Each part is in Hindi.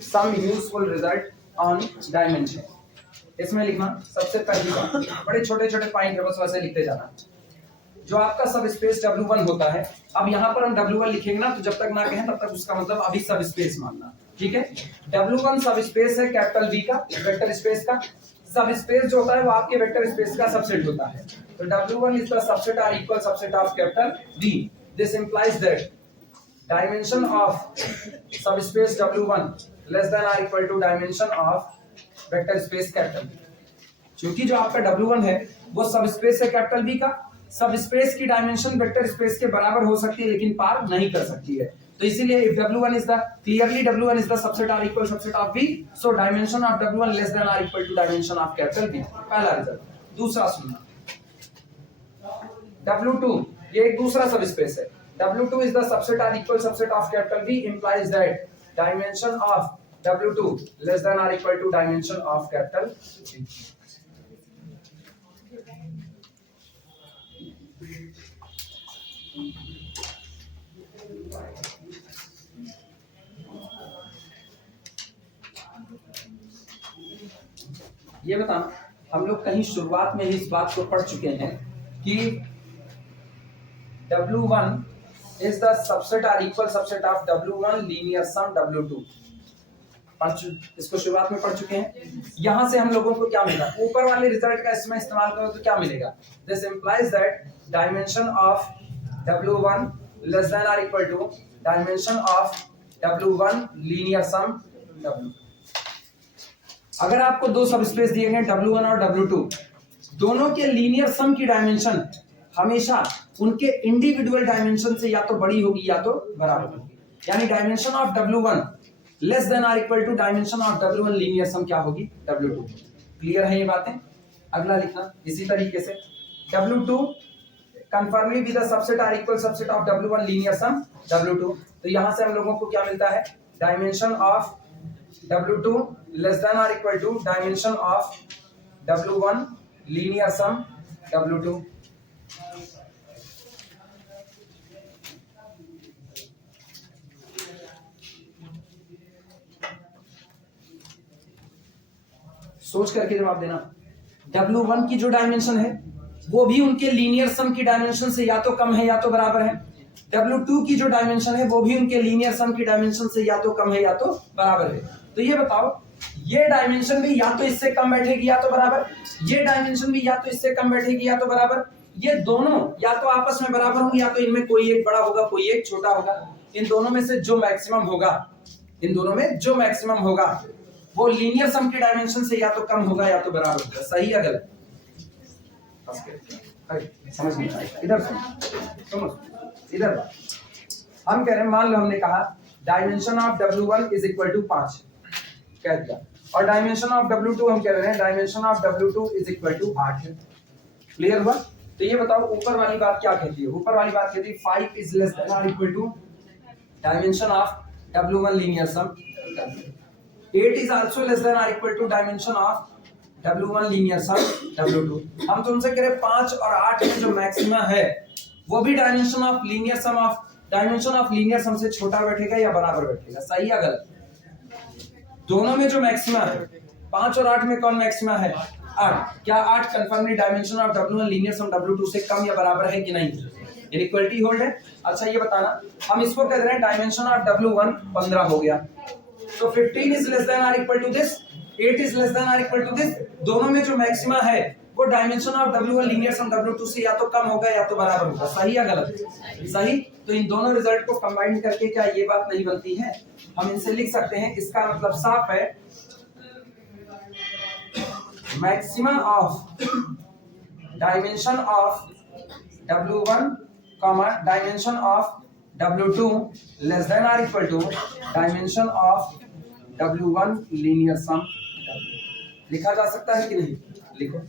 Some useful result on dimension. इसमें लिखना सबसे पहली बात, बड़े छोटे छोटे पॉइंट है, बस वैसे लिखते जाना। जो आपका सब स्पेस W1 होता है, अब यहाँ पर हम W1 लिखेंगे ना, तो जब तक ना कहें तब तक उसका मतलब अभी सब स्पेस मानना, ठीक है। W1 सब स्पेस है कैपिटल V का, वेक्टर स्पेस का। सब स्पेस जो होता है वो आपके वेक्टर स्पेस का सबसेट होता है। तो W1 is the subset or equal subset of capital V। This implies that dimension of subspace W1 less than or equal to dimension of vector space capital V। क्योंकि जो आपका W1 है वो सब स्पेस है कैपिटल V का, सब स्पेस की डायमेंशन वेक्टर स्पेस के बराबर हो सकती है लेकिन पार नहीं कर सकती है। तो इसीलिए if W1 is the clearly W1 is the subset R equal subset of V, so dimension of W1 less than R equal to dimension of capital V। पहला रिजल्ट। दूसरा सुनना, W2 ये एक दूसरा सब स्पेस है। W2 is the subset R equal subset of capital V implies that dimension of W2 less than R equal to dimension of capital V। ये बताना, हम लोग कहीं शुरुआत में ही इस बात को पढ़ चुके हैं कि W1 is the subset or equal subset of W1 linear sum W2। इसको शुरुआत में पढ़ चुके हैं। यहां से हम लोगों को क्या मिला, ऊपर वाले रिजल्ट का इसमें इस्तेमाल करो तो क्या मिलेगा, this implies that dimension of W1 less than और equal to dimension of W1 linear sum W। अगर आपको दो सब स्पेस दिए गए W1 और W2, दोनों के लीनियर सम की डायमेंशन हमेशा उनके इंडिविजुअल डायमेंशन से या तो बड़ी होगी या तो बराबर होगी। यानी dimension of W1 less than और equal to dimension of W1 linear sum क्या होगी, W2। क्लियर है ये बातें। अगला लिखना इसी तरीके से, W2 conformally with the subset और equal subset of W1 linear sum W2। तो यहां से हम लोगों को क्या मिलता है, dimension of W2 less than or equal to dimension of W1 linear sum W2। सोच करके जवाब देना। W1 की जो डायमेंशन है वो भी उनके लीनियर सम की डायमेंशन से या तो कम है या तो बराबर है। W2 की जो डायमेंशन है वो भी उनके लीनियर सम की डायमेंशन से या तो कम है या तो बराबर है। तो ये बताओ, ये डायमेंशन भी या तो इससे कम बैठेगी या तो बराबर, ये डायमेंशन भी या तो इससे कम बैठेगी या तो बराबर, ये दोनों या तो आपस में बराबर होंगे या तो इनमें कोई एक बड़ा होगा कोई एक छोटा होगा। इन दोनों में से जो मैक्सिमम होगा, इन दोनों में जो मैक्सिमम होगा वो लीनियर सम की डायमेंशन से या तो कम होगा या तो बराबर होगा। सही या गलत, समझ नहीं आएगा। इधर समझ, इधर हम कह रहे हैं, मान लो हमने कहा dimension of W1 is equal to 5 कह दिया, और डायमेंशन ऑफ W2 हम कह रहे हैं dimension of W2 is equal to 8 है। क्लियर हुआ। तो ये बताओ ऊपर वाली बात क्या कहती है, ऊपर वाली बात कहती है 5 इज लेस देन और equal to dimension of W1 linear sum. 8 is also less than और equal to dimension of W1 linear sum W2। हम तुमसे कह रहे 5 और 8 में जो मैक्सिमा है वो भी dimension of linear sum of dimension of linear sum से छोटा बैठेगा या बराबर बैठेगा। सही या गलत। दोनों में जो मैक्सिमा है 5 और 8 में कौन मैक्सिमा है, 8। क्या 8 confirmly dimension of W1 linear sum W2 से कम या बराबर है कि नहीं, इनइक्वालिटी होल्ड है। अच्छा ये बताना, हम इसको कह रहे हैं डायमेंशन ऑफ W1 15 हो गया, तो 15 इज लेस देन और equal to this, 8 is less than और इक्वल टू दिस। दोनों में जो मैक्सिमा है वो dimension of W1 linear sum W2 से या तो कम होगा या तो बराबर होगा। सही या गलत, सही। तो इन दोनों रिजल्ट को कंबाइन करके क्या ये बात नहीं बनती है, हम इनसे लिख सकते हैं, इसका मतलब साफ है, maximum of dimension of W1 dimension of W2 less than और equal to dimension of W1 linear sum. लिखा जा सकता है कि नहीं, लिखो।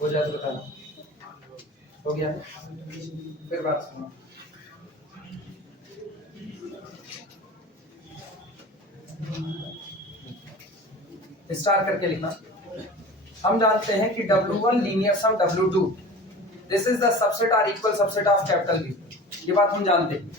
हो जाए तो बताना। हो गया फिर बात सुनो। स्टार करके लिखना। हम जानते हैं कि W1 linear sum W2 this is the subset or equal subset of capital V। ये बात हम जानते हैं।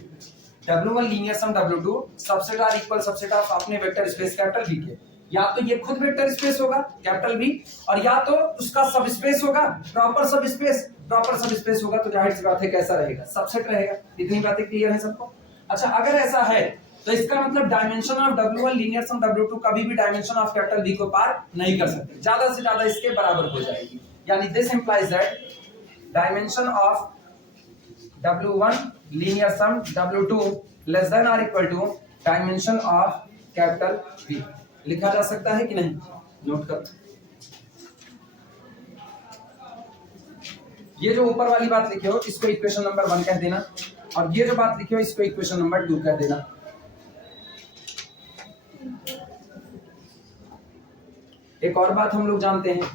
W1 linear sum W2 subset or equal subset of अपने वेक्टर स्पेस कैपिटल V के। या तो ये खुद वेक्टर स्पेस होगा कैपिटल V, और या तो उसका सब स्पेस होगा प्रॉपर सब स्पेस। प्रॉपर सब स्पेस होगा तो जाहिर सी बात है कैसा रहेगा, सबसेट रहेगा। इतनी बातें क्लियर है सबको? अच्छा, अगर ऐसा है तो इसका मतलब dimension of W1 linear sum W2 कभी भी डायमेंशन ऑफ कैपिटल V को पार नहीं कर सकते, ज्यादा से ज्यादा इसके बराबर हो जाएगी। यानी this implies that dimension of W1 linear sum W2 less than और equal to dimension of capital V। लिखा जा सकता है कि नहीं? नोट कर। ये जो ऊपर वाली बात लिखे हो इसको इक्वेशन नंबर 1 कह देना, और ये जो बात लिखे हो इसको इक्वेशन नंबर 2 कह देना। एक और बात हम लोग जानते हैं,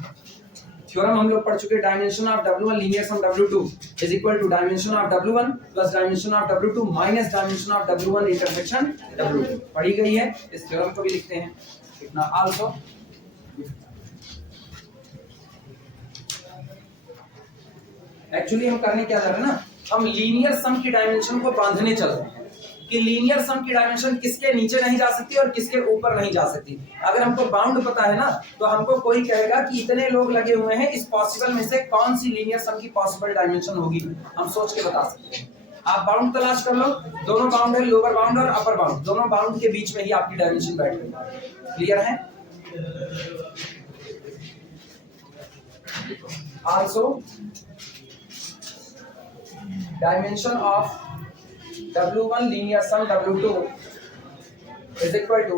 थ्योरम हम लोग पढ़ चुके, dimension of W1 linear sum W2 is equal to dimension of W1 plus dimension of W2 minus dimension of W1 intersection W2 पढ़ी गई है। इस थ्योरम को भी लिखते हैं इतना आल्सो। एक्चुअली हम करने क्या जा रहे हैं ना, हम लीनियर सम की डायमेंशन को बांधने चल रहे हैं कि लीनियर सम की डायमेंशन किसके नीचे नहीं जा सकती और किसके ऊपर नहीं जा सकती। अगर हमको बाउंड पता है ना तो हमको कोई कहेगा कि इतने लोग लगे हुए हैं, इस पॉसिबल में से कौन सी लीनियर सम की पॉसिबल डायमेंशन होगी, हम सोच के बता सकते हैं। आप बाउंड तलाश कर लो, दोनों बाउंड है, लोअर बाउंड और अपर बाउंड, दोनों बाउंड के बीच में ही आपकी डायमेंशन बैठ गई। क्लियर है? Also dimension of W1 linear sum W2 is equal to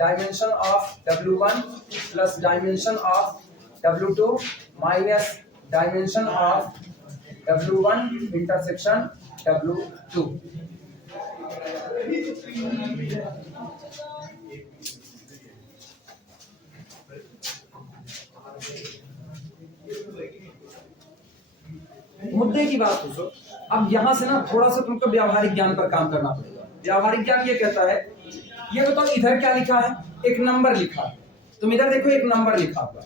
dimension of W1 plus dimension of W2 minus dimension of W1 intersection W2। मुद्दे की बात पूछो। अब यहां से ना थोड़ा सा तुमको व्यावहारिक ज्ञान पर काम करना पड़ेगा। व्यावहारिक ज्ञान ये कहता है, ये बताओ इधर क्या लिखा है, एक नंबर लिखा है, तुम इधर देखो एक नंबर लिखा हुआ,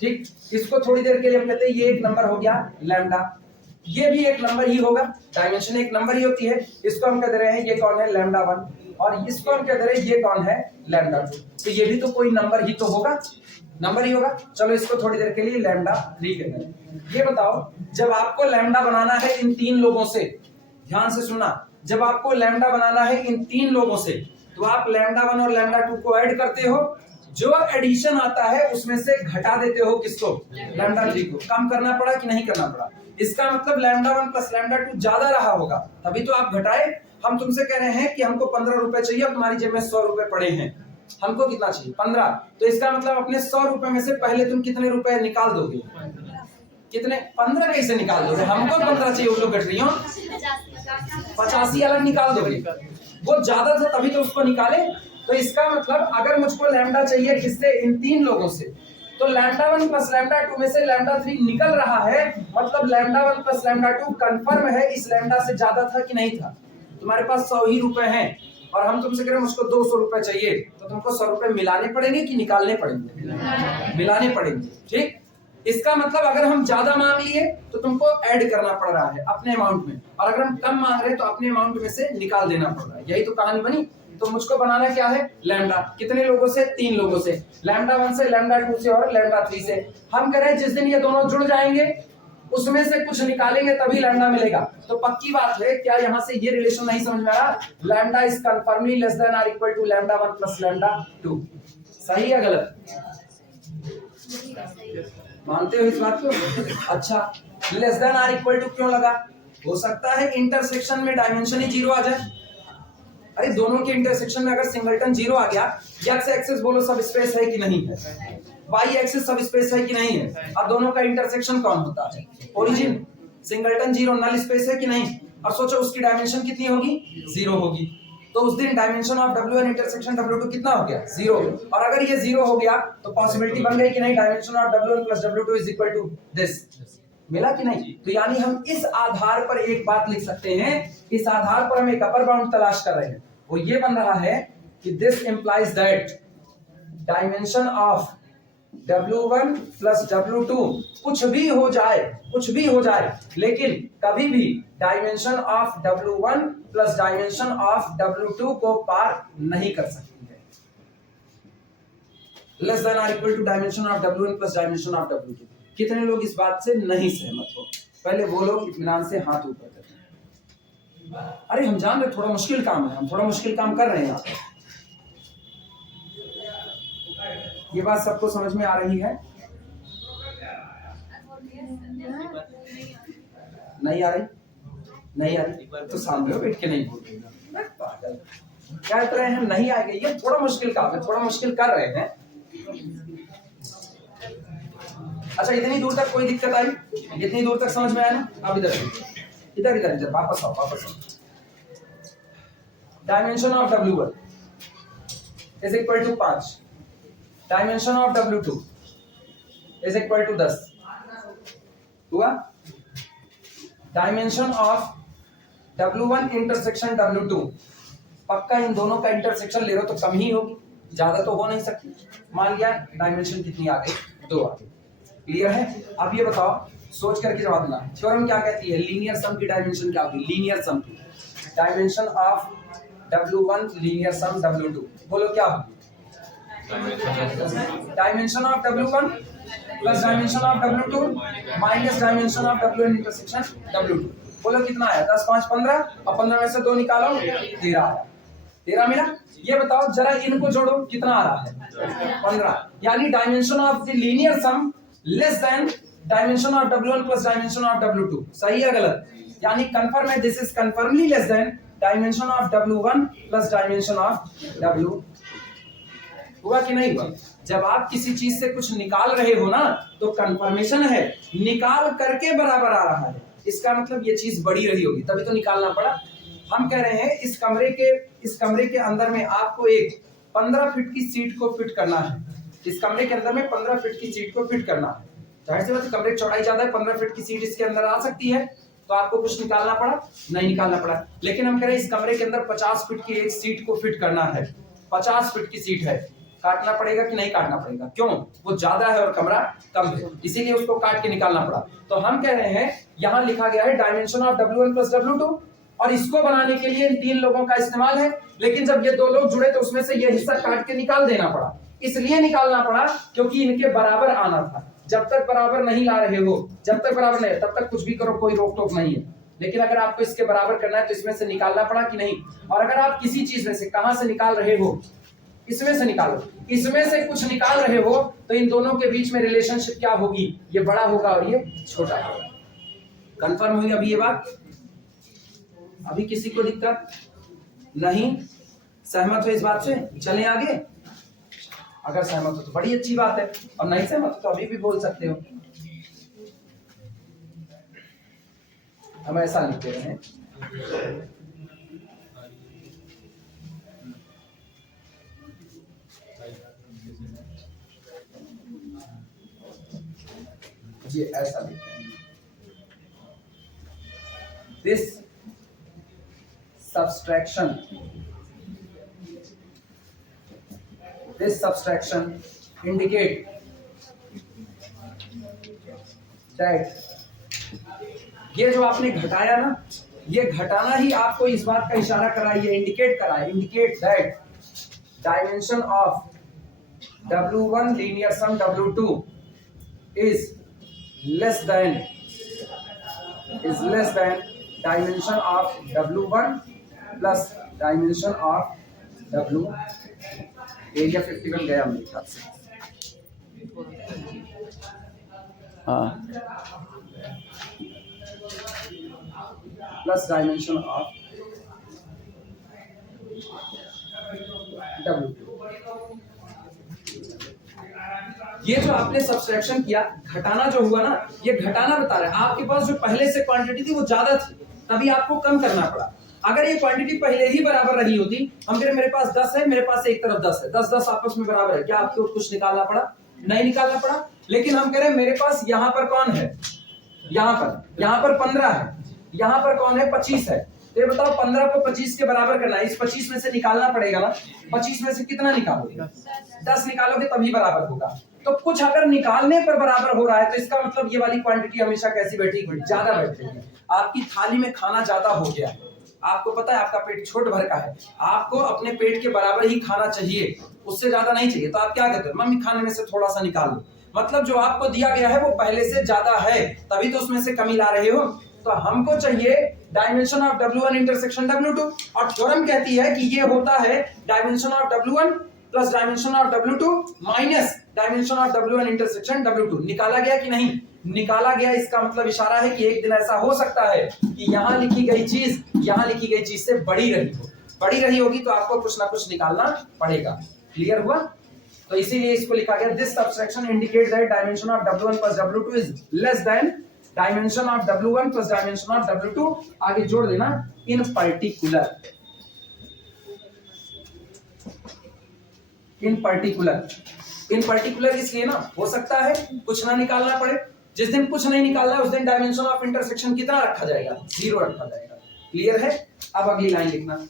ठीक, इसको थोड़ी देर के लिए हम कहते हैं ये एक नंबर हो गया लैम्डा, ये भी एक नंबर ही होगा, डायमेंशन एक नंबर ही होती है। इसको हम कह दे रहे हैं ये कौन है, लैम्डा 1, और इसको हम कह दे रहे हैं ये कौन है, लैम्डा 2। तो ये भी तो कोई नंबर ही तो होगा, नंबर ही होगा। चलो इसको थोड़ी देर के लिए लैम्डा 3 कहते हैं। ये बताओ जब आपको लैम्डा बनाना है इन 3 लोगों से, ध्यान से सुनना, जब आपको लैम्डा बनाना है इन 3 लोगों से तो आप लैम्डा 1 और लैम्डा 2 को ऐड करते हो, जो एडिशन आता है उसमें से घटा देते हो किसको, लैम्डा 3 को। कम करना पड़ा कि नहीं करना पड़ा? इसका मतलब लैम्डा 1 प्लस लैम्डा 2 ज्यादा रहा होगा, तभी तो आप घटाए। हम तुमसे कह रहे हैं कि हमको 15 रुपए चाहिए और तुम्हारी जेब में 100 रुपए पड़े हैं, हमको कितना चाहिए, 15। तो इसका मतलब अपने 100 रुपए में से पहले तुम कितने रुपए निकाल दोगे, कितने, 15 कैसे निकाल दोगे, हमको 15 चाहिए, वो लोग घट रही हो 85 अलग निकाल दोगे, वो ज्यादा था तभी तो उसको निकाले। तो इसका मतलब अगर मुझको लैम्डा चाहिए किससे, इन 3 लोगों से, तो लैम्डा 1 प्लस लैम्डा 2 में से लैम्डा 3 निकल रहा है, मतलब लैम्डा 1 प्लस लैम्डा 2 कंफर्म है इस लैम्डा से ज्यादा था कि नहीं था। तुम्हारे पास 100 ही रुपए हैं और हम तुमसे कह रहे हैं मुझको 200 रुपए चाहिए, तो तुमको 100 रुपए मिलाने पड़ेंगे कि निकालने पड़ेंगे, मिलाने पड़ेंगे, ठीक। इसका मतलब अगर हम ज्यादा मांग लिए तो तुमको ऐड करना पड़ रहा है अपने अमाउंट में, और अगर हम कम मांग रहे हैं तो अपने अमाउंट में से निकाल देना पड़ रहा है। यही तो कहानी बनी। तो मुझको बनाना क्या है, लैम्डा, कितने लोगों से, 3 लोगों से, लैम्डा 1 से, लैम्डा 2 से और लैम्डा 3 से। हम कह रहे हैं जिस दिन ये दोनों जुड़ जाएंगे उसमें से कुछ निकालेंगे तभी लैम्डा मिलेगा। तो पक्की बात है, क्या यहाँ से ये रिलेशन नहीं समझ में आ रहा, lambda is conformally less than और equal to lambda 1 plus lambda 2। सही या गलत, मानते हो इस बात को? अच्छा, लेस देन और इक्वल टू क्यों लगा? हो सकता है इंटरसेक्शन में डायमेंशन ही 0 आ जाए। अरे दोनों के इंटरसेक्शन में अगर सिंगलटन 0 आ गया, एक्स एक्सिस बोलो सब स्पेस है कि नहीं है, वाई एक्सिस सब स्पेस है कि नहीं है, और दोनों का इंटरसेक्शन कौन होता है, ओरिजिन। सिंगलटन 0 नल स्पेस है कि नहीं, और सोचो उसकी डायमेंशन कितनी होगी, 0 होगी। तो उस दिन dimension of W1 intersection W2 कितना हो गया? 0। और अगर ये 0 हो गया तो पॉसिबिलिटी बन गई कि नहीं dimension of W1 plus W2 is equal to this. मिला कि नहीं? तो यानी हम इस आधार पर एक बात लिख सकते हैं, इस आधार पर हम एक अपर बाउंड तलाश कर रहे हैं, वो ये बन रहा है कि this implies that dimension of W1 plus W2 कुछ भी हो जाए, लेकिन कभी भी dimension of W1 plus dimension of W2 को पार नहीं कर सकती है। लेस देन और equal to dimension of W1 plus dimension of W2। कितने लोग इस बात से नहीं सहमत हो? पहले वो लोग इत्मीनान से हाथ ऊपर करें। अरे हम जान रहे थोड़ा मुश्किल काम है, हम थोड़ा मुश्किल काम कर रहे हैं यहाँ पे। ये बात सबको समझ में आ रही है? नहीं आ रही तो सामने बैठ के नहीं बोल पागल क्या कर रहे हैं? नहीं आएंगे, ये थोड़ा मुश्किल काम है, थोड़ा मुश्किल कर रहे हैं। अच्छा इतनी दूर तक कोई दिक्कत आई? इतनी दूर तक समझ में आया ना? अब इधर वापस आओ। Dimension of W1 is equal to 5, dimension of W2 is equal to 10 हुआ। Dimension of W1 intersection W2, पक्का इन दोनों का इंटरसेक्शन ले रहे हो तो कम ही होगी, ज्यादा तो हो नहीं सकती। मान लिया डायमेंशन कितनी आ गई? 2 आ गई। क्लियर है? अब ये बताओ, सोच करके जवाब देना। थ्योरम क्या कहती है? लीनियर सम की डायमेंशन क्या होगी? लीनियर सम की dimension of W1 linear sum W2, बोलो क्या होगी? Dimension of W1 plus dimension of W2 minus dimension of W1 intersection W2। बोलो कितना आया? 10 5 15, और 15 में से 2 निकालो 13 आया। 13 मिला। ये बताओ जरा इनको जोड़ो, कितना आ रहा है? 15। यानी dimension of the linear sum less than dimension of W1 plus dimension of W2। सही है गलत? यानी कंफर्म है, this is confirmly less than dimension of W1 plus dimension of W। हुआ कि नहीं हुआ? जब आप किसी चीज से कुछ निकाल रहे हो ना, तो कंफर्मेशन है, निकाल करके बराबर आ रहा है, इसका मतलब ये चीज बड़ी रही होगी, तभी तो निकालना पड़ा। हम कह रहे हैं इस कमरे के अंदर में आपको एक 15 फीट की सीट को फिट करना है। इस कमरे के अंदर में 15 फीट की सीट को फिट करना है। जाहिर सी बात है, कमरे की चौड़ाई ज्यादा है, 15 फीट की सीट इसके अंदर आ सकती है, तो आपको कुछ निकालना पड़ा? नहीं निकालना पड़ा। लेकिन हम कह रहे हैं इस कमरे के अंदर 50 फीट की एक सीट को फिट करना है। 50 फीट की सीट है, काटना पड़ेगा कि नहीं काटना पड़ेगा? क्यों? वो ज्यादा है और कमरा कम है, इसीलिए उसको काट के निकालना पड़ा। तो हम कह रहे हैं यहाँ लिखा गया है dimension of W1 plus W2, और इसको बनाने के लिए इन 3 लोगों का इस्तेमाल है। लेकिन जब ये 2 लोग जुड़े तो उसमें से ये हिस्सा काट के निकाल देना पड़ा। इसलिए निकालना पड़ा क्योंकि इनके बराबर आना था। जब तक बराबर नहीं ला रहे हो, जब तक बराबर नहीं, तब तक कुछ भी करो, कोई रोक टोक नहीं है। लेकिन अगर आपको इसके बराबर करना है तो इसमें से निकालना पड़ा कि नहीं? और अगर आप किसी चीज में से, कहां से निकाल रहे हो? इसमें से निकालो। इसमें से कुछ निकाल रहे हो तो इन दोनों के बीच में रिलेशनशिप क्या होगी? ये बड़ा होगा और ये छोटा होगा। कंफर्म हुई अभी ये बात? अभी किसी को दिक्कत नहीं? सहमत हो इस बात से? चलें आगे? अगर सहमत हो तो बड़ी अच्छी बात है, और नहीं सहमत हो तो अभी भी बोल सकते हो। हम ऐसा लिखते हैं, जी ऐसा लिखते हैं, दिस subtraction indicate that ये जो आपने घटाया ना, ये घटाना ही आपको इस बात का इशारा करा, ये इंडिकेट करा, indicate that dimension of W1 linear sum W2 is less than dimension of W1 plus dimension of W। Area 51 गया मेरे ख्याल से। हाँ, प्लस डायमेंशन ऑफ W। ये जो आपने सब्सट्रैक्शन किया, घटाना जो हुआ ना, ये घटाना बता रहा है। आपके पास जो पहले से क्वांटिटी थी वो ज्यादा थी, तभी आपको कम करना पड़ा। अगर ये क्वांटिटी पहले ही बराबर रही होती, हम कह रहे मेरे पास 10 है, मेरे पास एक तरफ 10 है, 10-10 आपस में बराबर है, क्या आपको कुछ निकालना पड़ा? नहीं निकालना पड़ा। लेकिन हम कह रहे मेरे पास यहाँ पर कौन है, यहाँ पर 15 है, यहाँ पर कौन है 25 है। तो ये बताओ 15 को 25 के बराबर करना है, इस 25 में से निकालना पड़ेगा ना। 25 में से कितना निकालोगे? 10 निकालोगे तभी बराबर होगा। तो कुछ अगर निकालने पर बराबर हो रहा है तो इसका मतलब ये वाली क्वांटिटी हमेशा कैसी बैठेगी? ज्यादा बैठेगी। आपकी थाली में खाना ज्यादा हो गया है, आपको पता है आपका पेट छोट भर का है, आपको अपने पेट के बराबर ही खाना चाहिए, उससे ज्यादा नहीं चाहिए। तो आप क्या कहते हो? मम्मी खाने में से थोड़ा सा निकाल लो। मतलब जो आपको दिया गया है वो पहले से ज्यादा है, तभी तो उसमें से कमी ला रहे हो। तो हमको चाहिए dimension of W1 intersection W2, और थ्योरम कहती है कि ये होता है dimension of W1 plus dimension of W2 minus dimension of W1 intersection W2। निकाला गया कि नहीं? निकाला गया। इसका मतलब इशारा है कि एक दिन ऐसा हो सकता है कि यहाँ लिखी गई चीज यहाँ लिखी गई चीज से बड़ी रही हो, बड़ी रही होगी तो आपको कुछ ना कुछ निकालना पड़ेगा। क्लियर हुआ? तो इसीलिए इसको लिखा गया this subtraction indicate that dimension of W1 plus W2 is less than dimension of W1 plus dimension of W2। आगे जोड़ देना इन पर्टिकुलर, इन पर्टिकुलर इसलिए ना हो सकता है कुछ ना निकालना पड़े। जिस दिन कुछ नहीं निकालना उस दिन डायमेंशन ऑफ इंटरसेक्शन कितना रखा जाएगा? 0 रखा जाएगा। क्लियर है? अब अगली लाइन लिखना।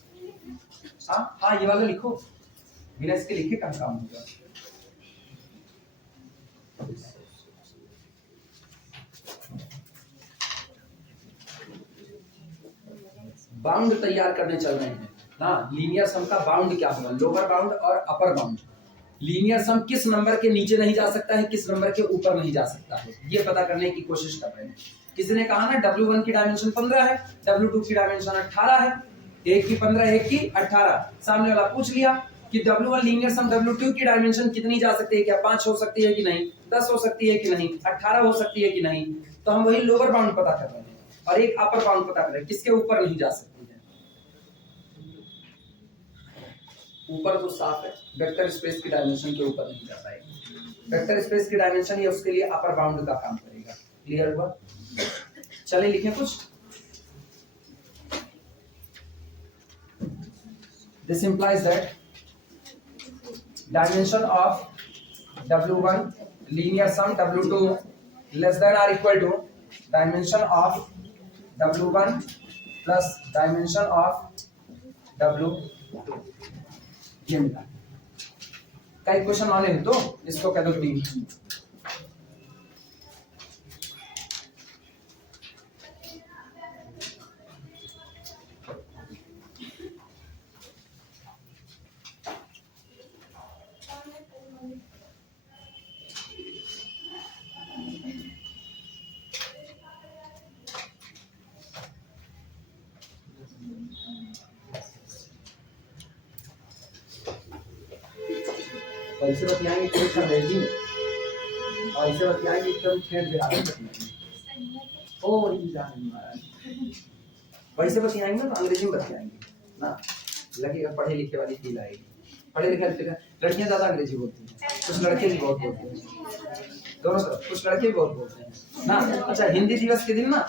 हाँ ये वाला लिखो, बिना इसके लिखे कम काम होगा। बाउंड तैयार करने चल रहे हैं ना। लीनियर सम का बाउंड क्या होगा? लोअर बाउंड और अपर बाउंड। लीनियर सम किस नंबर के नीचे नहीं जा सकता है, किस नंबर के ऊपर नहीं जा सकता है, ये पता करने की कोशिश कर रहे हैं। किसी ने कहा ना W1 की डायमेंशन 15 है, W2 की डायमेंशन 18 है, एक की 15 एक की 18। सामने वाला पूछ लिया कि W1 लीनियर सम W2 की डायमेंशन कितनी जा सकती है, क्या 5 हो सकती है कि नहीं, 10 हो सकती है कि नहीं, 18 हो सकती है कि नहीं। तो हम वही लोअर बाउंड पता कर रहे हैं और एक अपर बाउंड पता कर रहे हैं, किसके ऊपर नहीं जा सकती है। ऊपर तो साफ है, वेक्टर स्पेस की डायमेंशन के ऊपर नहीं जा पाएगी। वेक्टर स्पेस की डायमेंशन ये उसके लिए अपर बाउंड का काम करेगा। क्लियर हुआ? चलिए लिखें कुछ। This implies that dimension of W1 linear sum W2 less than or equal to dimension of W1 plus dimension of W2। ये मिला। कई क्वेश्चन वाले हैं तो इसको कह दो 3। ऐसे बतियाएंगे कि इसका रेजिंग और ऐसे बतियाएंगे एकदम खेल दिया ओ ही जान महाराज। वैसे बतियाएंगे ना तो अंग्रेजी में बतियाएंगे ना, लगेगा पढ़े लिखे वाली फील आएगी। पढ़े लिखे लड़कियां ज्यादा अंग्रेजी बोलती हैं, कुछ लड़के भी बहुत बोलते हैं, दोनों तरफ कुछ लड़के भी बहुत बोलते हैं ना। अच्छा हिंदी दिवस के दिन ना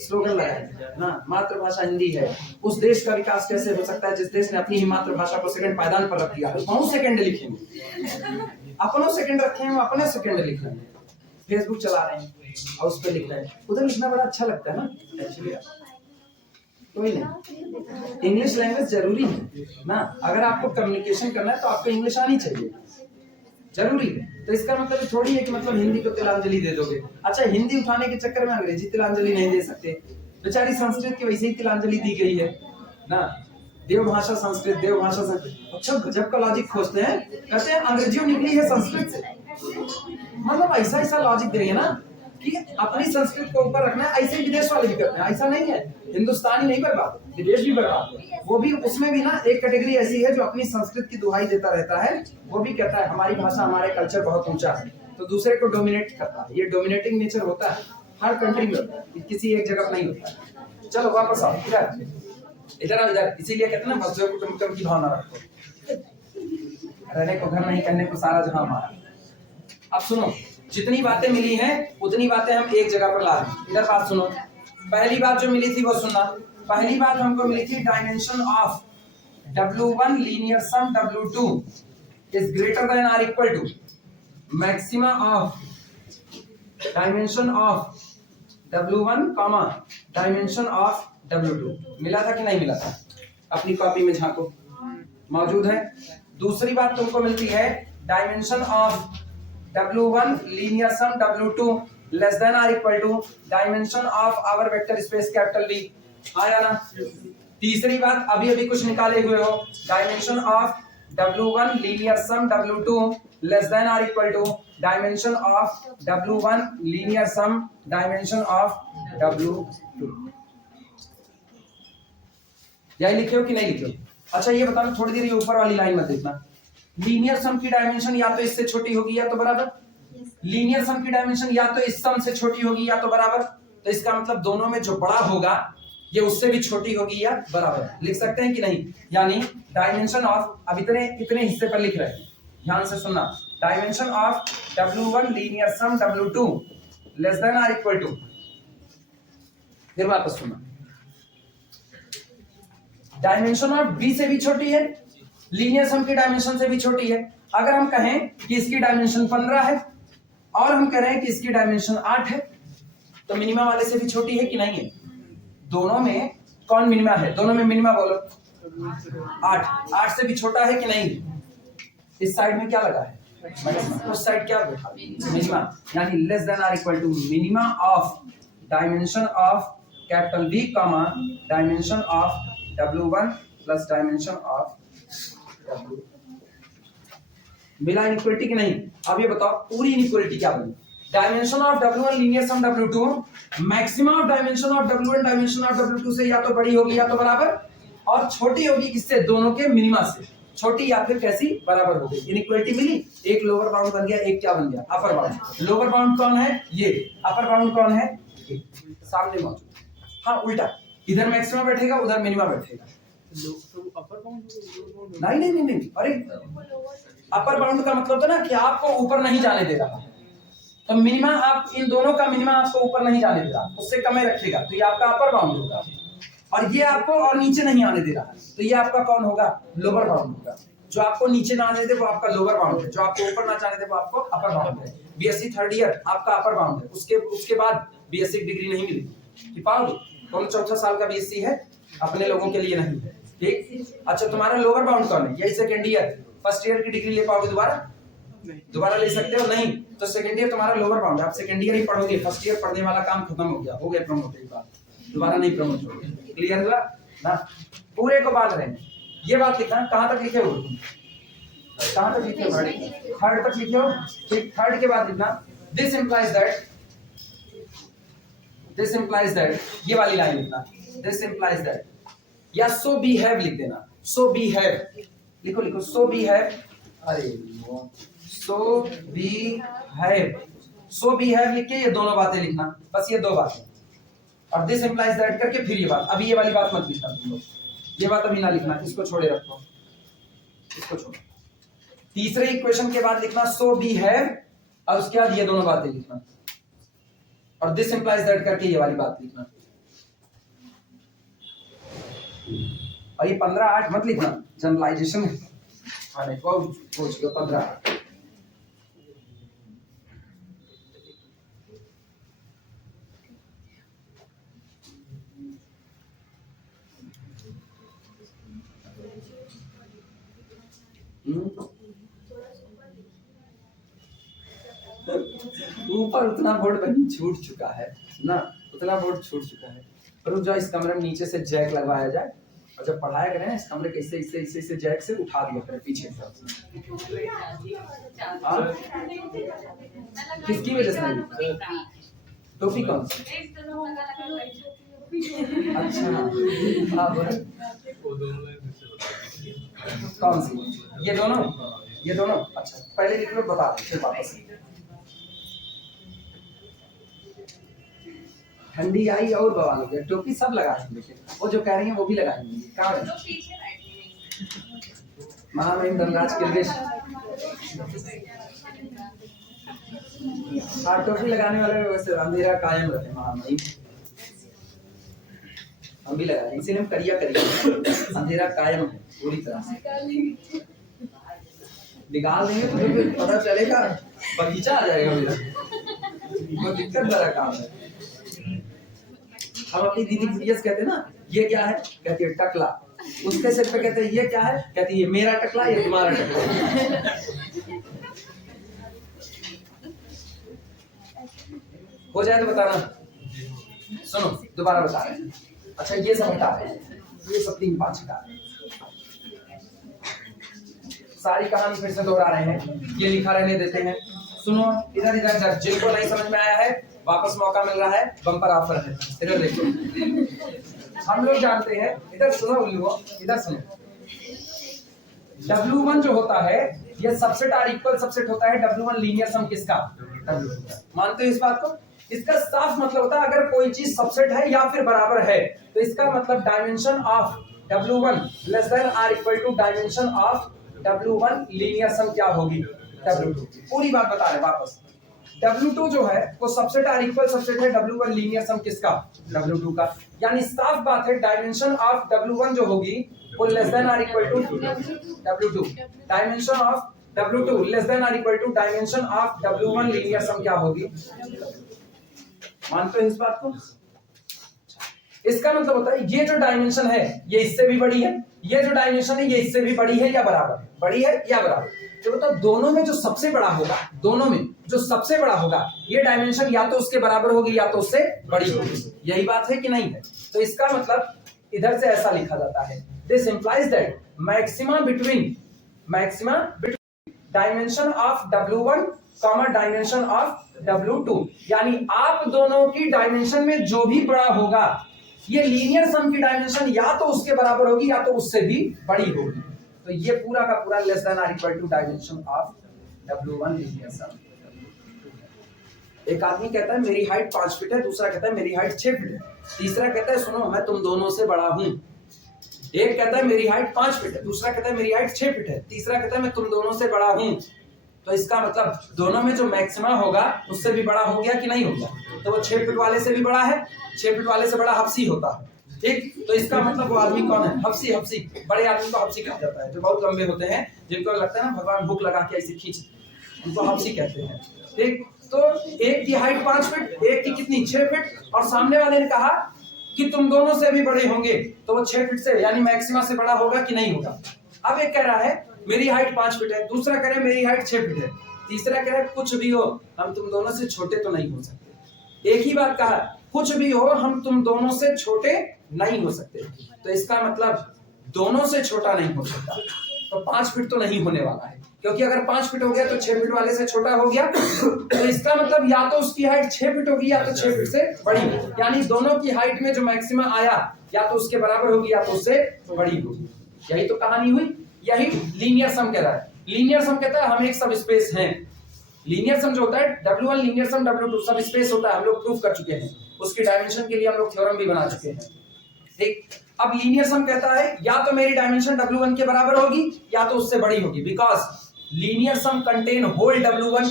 स्लोगन लगाए ना, मातृभाषा हिंदी है। उस देश का विकास कैसे हो सकता है जिस देश ने अपनी ही मातृभाषा को सेकंड पायदान पर रख दिया। कौन सेकंड लिखेंगे? अपनों सेकंड रखे हैं, अपने सेकंड लिख रहे हैं, फेसबुक चला रहे हैं और उस पर लिख रहे हैं। उधर लिखना बड़ा अच्छा लगता है ना एक्चुअली। कोई नहीं, इंग्लिश लैंग्वेज जरूरी है ना। अगर आपको कम्युनिकेशन करना है तो आपको इंग्लिश आनी चाहिए, जरूरी है। तो इसका मतलब थोड़ी है कि मतलब हिंदी को तिलांजलि दे दोगे। अच्छा हिंदी उठाने के चक्कर में अंग्रेजी तिलांजलि नहीं दे सकते, बेचारी संस्कृत की वैसे ही तिलांजलि दी गई है ना। देवभाषा संस्कृत, देवभाषा संस्कृत। अच्छा गजब का लॉजिक खोजते हैं, कहते हैं अंग्रेजी निकली है संस्कृत से। मतलब ऐसा ऐसा लॉजिक देंगे ना कि अपनी संस्कृत को ऊपर रखना है। ऐसे विदेश वाले भी करते हैं, ऐसा नहीं है हिंदुस्तानी नहीं बर्बाद, विदेश भी बर्बाद। वो भी उसमें भी ना एक कैटेगरी ऐसी है जो अपनी संस्कृत की दुहाई देता रहता है। वो भी कहता है हमारी भाषा हमारे कल्चर बहुत ऊंचा है, तो दूसरे को डोमिनेट करता है। ये डोमिनेटिंग नेचर होता है हर कंट्री में होता है, किसी एक जगह नहीं होता है। चलो वापस आओ इधर इधर। इसीलिए कहते हैं ना मजदूर कुटुंब की भावना रखो, रहने को घर नहीं करने को सारा जहां हमारा। अब सुनो, जितनी बातें मिली हैं उतनी बातें हम एक जगह पर ला रहे हैं। इधर बात सुनो, पहली बात जो मिली थी वो सुनना, पहली बात हमको मिली थी dimension of W1 linear sum W2 is greater than or equal to maxima of dimension of W1 comma dimension of W2। मिला था कि नहीं मिला था? अपनी कॉपी में झांको, मौजूद है। दूसरी बात तुमको मिलती है dimension of W1 linear sum W2 less than or equal to dimension of our vector space capital V। आया ना? तीसरी बात अभी अभी कुछ निकाले हुए हो, dimension of W1 linear sum W2 less than or equal to dimension of W1 linear sum dimension of W2। यही लिखे हो कि नहीं लिखे हो? अच्छा ये बताओ, थोड़ी देर ये ऊपर वाली लाइन मत देखना। लीनियर सम की डायमेंशन या तो इससे छोटी होगी या तो बराबर, लीनियर सम की डायमेंशन या तो इस सम से छोटी होगी या तो बराबर। तो इसका मतलब दोनों में जो बड़ा होगा ये उससे भी छोटी होगी या बराबर। लिख सकते हैं कि नहीं? यानी डायमेंशन ऑफ, अब इतने इतने हिस्से पर लिख रहे हैं, ध्यान से सुनना। Dimension of W1 linear sum W2 less than or equal to, फिर वापस सुनना, डायमेंशन ऑफ B से भी छोटी है, लीनियर सम की डायमेंशन से भी छोटी है। अगर हम कहें कि इसकी डायमेंशन 15 है और हम कह रहे हैं कि इसकी डायमेंशन 8 है, तो मिनिमा वाले से भी छोटी है कि नहीं है? दोनों में कौन मिनिमा है? दोनों में मिनिमा बोलो। 8 से भी छोटा है कि नहीं? इस साइड में क्या लगा है? उस साइड क्या बैठा? मिनिमा, यानी less than or equal to minima of dimension of capital V comma dimension of W1 plus dimension of W। मिला इनइक्वालिटी कि नहीं? अब ये बताओ पूरी इनइक्वालिटी क्या बनी? Dimension of W1 linear sum W2 maximum of dimension of W1 dimension of W2 से या तो बड़ी होगी या तो बराबर, और छोटी होगी किससे? दोनों के मिनिमा से। छोटी या फिर कैसी? बराबर हो गई। इनइक्वालिटी मिली, एक लोअर बाउंड बन गया, एक क्या बन गया? Upper bound. लोअर बाउंड कौन है? ये। अपर बाउंड कौन है? ये सामने मौजूद। हाँ उल्टा, इधर मैक्सिमम बैठेगा उधर मिनिमा बैठेगा। नहीं नहीं नहीं नहीं, अरे अपर बाउंड का मतलब तो ना कि आपको ऊपर नहीं जाने दे रहा है, तो मिनिमा आप इन दोनों का मिनिमा आपको ऊपर नहीं जाने दे रहा, उससे कम ही रखेगा, तो ये आपका अपर बाउंड होगा। और ये आपको और नीचे नहीं आने दे रहा है, तो ये आपका कौन होगा? लोअर बाउंड होगा। जो आपको नीचे ना आने दे वो आपका लोअर बाउंड है, जो आपको ऊपर ना जाने दे वो आपको अपर बाउंड है। बीएससी थर्ड ईयर आपका अपर बाउंड है, उसके बाद बीएससी की डिग्री नहीं मिलेगी। कि पाओगे? कौन चौथा साल का बीएससी है, अपने लोगों के लिए नहीं है, ठीक। अच्छा तुम्हारा लोअर बाउंड कौन है? यही सेकंड ईयर, फर्स्ट ईयर की डिग्री ले पाओगे दोबारा ले सकते हो? नहीं, तो सेकंड ईयर तुम्हारा लोअर बाउंड है, आप सेकंड ईयर ही पढ़ोगे, फर्स्ट ईयर पढ़ने वाला काम खत्म हो गया, हो गया प्रमोट, एक बार दोबारा नहीं प्रमोट होगे। क्लियर हुआ ना? पूरे को बात रहे, ये बात लिखना। कहां तक लिखे हो? कहां तक लिखे हो? थर्ड तक लिखे हो, ठीक। थर्ड के बाद लिखना दिस इंप्लाइज दैट, ये वाली लाइन लिखना, दिस इंप्लाइज दैट, या सो बिहेव लिख देना, सो बिहेव लिखो, सो बिहेव, अरे सो बिहेव लिख के ये दोनों बातें लिखना, बस ये दो बातें, और दिस इंप्लाइज दैट करके फिर ये बात। अभी ये वाली बात मत लिखना तुम लोग, ये बात अभी ना लिखना, इसको छोड़े रखो, इसको छोड़ो। तीसरे इक्वेशन के बाद लिखना सो बिहेव, और उसके बाद ये दोनों बातें लिखना, और दिस इंप्लाइज दैट करके ये वाली बात लिखना। और ये 15-8 मत लिखना, जनरलाइजेशन है। अरे बहुत सोच लो 15। ऊपर उतना बोर्ड बनी छूट चुका है ना, उतना बोर्ड छूट चुका है। रुक जाओ, इस कमरे में नीचे से जैक लगवाया जाए, और जब पढ़ाया करें इस कमरे के इससे जैक से उठा दिया करें पीछे से। किसकी वजह से? टोपी कौन सी? अच्छा हाँ बोलो, कौन सी? ये दोनों अच्छा पहले लिख लो, बता फिर वापस। ठंडी आई और बवाल हो गया, टोपी सब लगाएंगे, लेकिन वो जो कह रही हैं वो भी लगाएंगे। कहाँ है महामहिम धनराज किल्लेश? हाँ टोपी लगाने वाले वैसे अंधेरा कायम रहे महामहिम। हम भी लगा रहे हैं, इसीलिए हम करिया अंधेरा कायम है पूरी तरह से। निकाल देंगे तो फिर पता चलेगा, बगीचा आ जाएगा मेरा, वो दिक्कत भरा काम है। हम अपनी दीदी गुड़िया से कहते हैं ना, ये क्या है, कहती है टकला, उसके सिर पे कहते हैं ये क्या है, कहती है ये मेरा टकला, ये तुम्हारा टकला। हो जाए तो बताना। सुनो दोबारा बता रहे हैं। अच्छा ये सब हटा रहे हैं, ये सब 3 5 हटा रहे हैं। सारी कहानी फिर से दोहरा रहे हैं, ये लिखा रहने देते हैं। सुनो इधर इधर इधर, जिनको नहीं समझ में आया है वापस मौका मिल रहा है, बम्पर ऑफर है, इधर देखो। हम लोग जानते हैं, इधर सुनो उल्लू, इधर सुनो। W1 जो होता है ये सबसेट आर इक्वल सबसेट होता है W1 लीनियर सम किसका, W2। मानते हो इस बात को? इसका साफ मतलब होता है अगर कोई चीज सबसेट है या फिर बराबर है तो इसका मतलब dimension of W1 less than or equal to dimension of W1 linear sum क्या होगी, W2। पूरी बात बता रहे वापस। W2 जो है वो सबसेट आर इक्वल सबसेट है W1 लीनियर सम किसका, W2 का। यानी साफ बात है डायमेंशन ऑफ W1 जो होगी वो less than or equal to W2। Dimension of W2 less than or equal to dimension of W1 linear sum क्या होगी। मानते हो इस बात को? इसका मतलब होता है ये जो डायमेंशन है ये इससे भी बड़ी है, ये जो डायमेंशन है ये इससे भी बड़ी है या बराबर है, बड़ी है या बराबर। तो मतलब दोनों में जो सबसे बड़ा होगा, दोनों में जो सबसे बड़ा होगा ये डायमेंशन या तो उसके बराबर होगी या तो उससे बड़ी होगी। यही बात है कि नहीं है? तो इसका मतलब इधर से ऐसा लिखा जाता है, this implies that maxima between dimension of W1 comma dimension of W2, यानी आप दोनों की डायमेंशन में जो भी बड़ा होगा ये लीनियर सम की डायमेंशन या तो उसके बराबर होगी या तो उससे भी बड़ी होगी। तो ये पूरा का पूरा less than or equal to dimension of W1 linear sum. एक आदमी कहता है मेरी हाइट 5 फीट है, दूसरा कहता है मेरी हाइट 6 फीट है, तीसरा कहता है सुनो मैं तुम दोनों से बड़ा हूं। एक कहता है मेरी हाइट 5 फीट है, दूसरा कहता है मेरी हाइट 6 फीट है, तीसरा कहता है मैं तुम दोनों से बड़ा हूं। तो इसका मतलब दोनों में जो मैक्सिमा होगा उससे भी बड़ा हो गया कि नहीं हो गया? तो वो 6 फीट वाले से भी बड़ा है, 6 फीट वाले से बड़ा हफ्सी होता है। ठीक, तो इसका मतलब वो आदमी कौन है? हफ्सी। हफ्सी बड़े आदमी को हफ्सी कहा जाता है, जो बहुत लंबे होते हैं, जिनको लगता है ना भगवान भूख लगा के ऐसे खींच, उनको हफ्सी कहते हैं। ठीक, तो एक की हाइट 5 फीट, एक की कितनी 6 फीट, और सामने वाले ने कहा कि तुम दोनों से भी बड़े होंगे, तो वो 6 फीट से यानी मैक्सिमा से बड़ा होगा कि नहीं होगा। अब एक कह रहा है मेरी हाइट 5 फीट है, दूसरा कह रहा है मेरी हाइट 6 फीट है, तीसरा कह रहा है कुछ भी हो हम तुम दोनों से छोटे तो नहीं हो सकते। एक ही बात कहा, कुछ भी हो हम तुम दोनों से छोटे नहीं हो सकते। तो इसका मतलब दोनों से छोटा नहीं हो सकता, तो 5 फीट तो नहीं होने वाला है, क्योंकि अगर 5 फीट हो गया तो 6 फीट वाले से छोटा हो गया। तो इसका मतलब या तो उसकी हाइट 6 फीट होगी या तो 6 फीट से बड़ी, यानी दोनों की हाइट में जो मैक्सिमा आया या तो उसके बराबर होगी या तो उससे बड़ी होगी। यही तो कहानी हुई, यही लीनियर सम कह रहा है। लीनियर सम कहता है हम एक सब स्पेस हैं। लीनियर सम जो होता है W1 लीनियर सम W2 सब स्पेस होता है, हम लोग प्रूफ कर चुके हैं, उसकी डायमेंशन के लिए हम लोग थ्योरम भी बना चुके हैं। ठीक, अब लीनियर सम कहता है या तो मेरी डायमेंशन W1 के बराबर होगी या तो उससे बड़ी होगी, because linear sum contain whole W1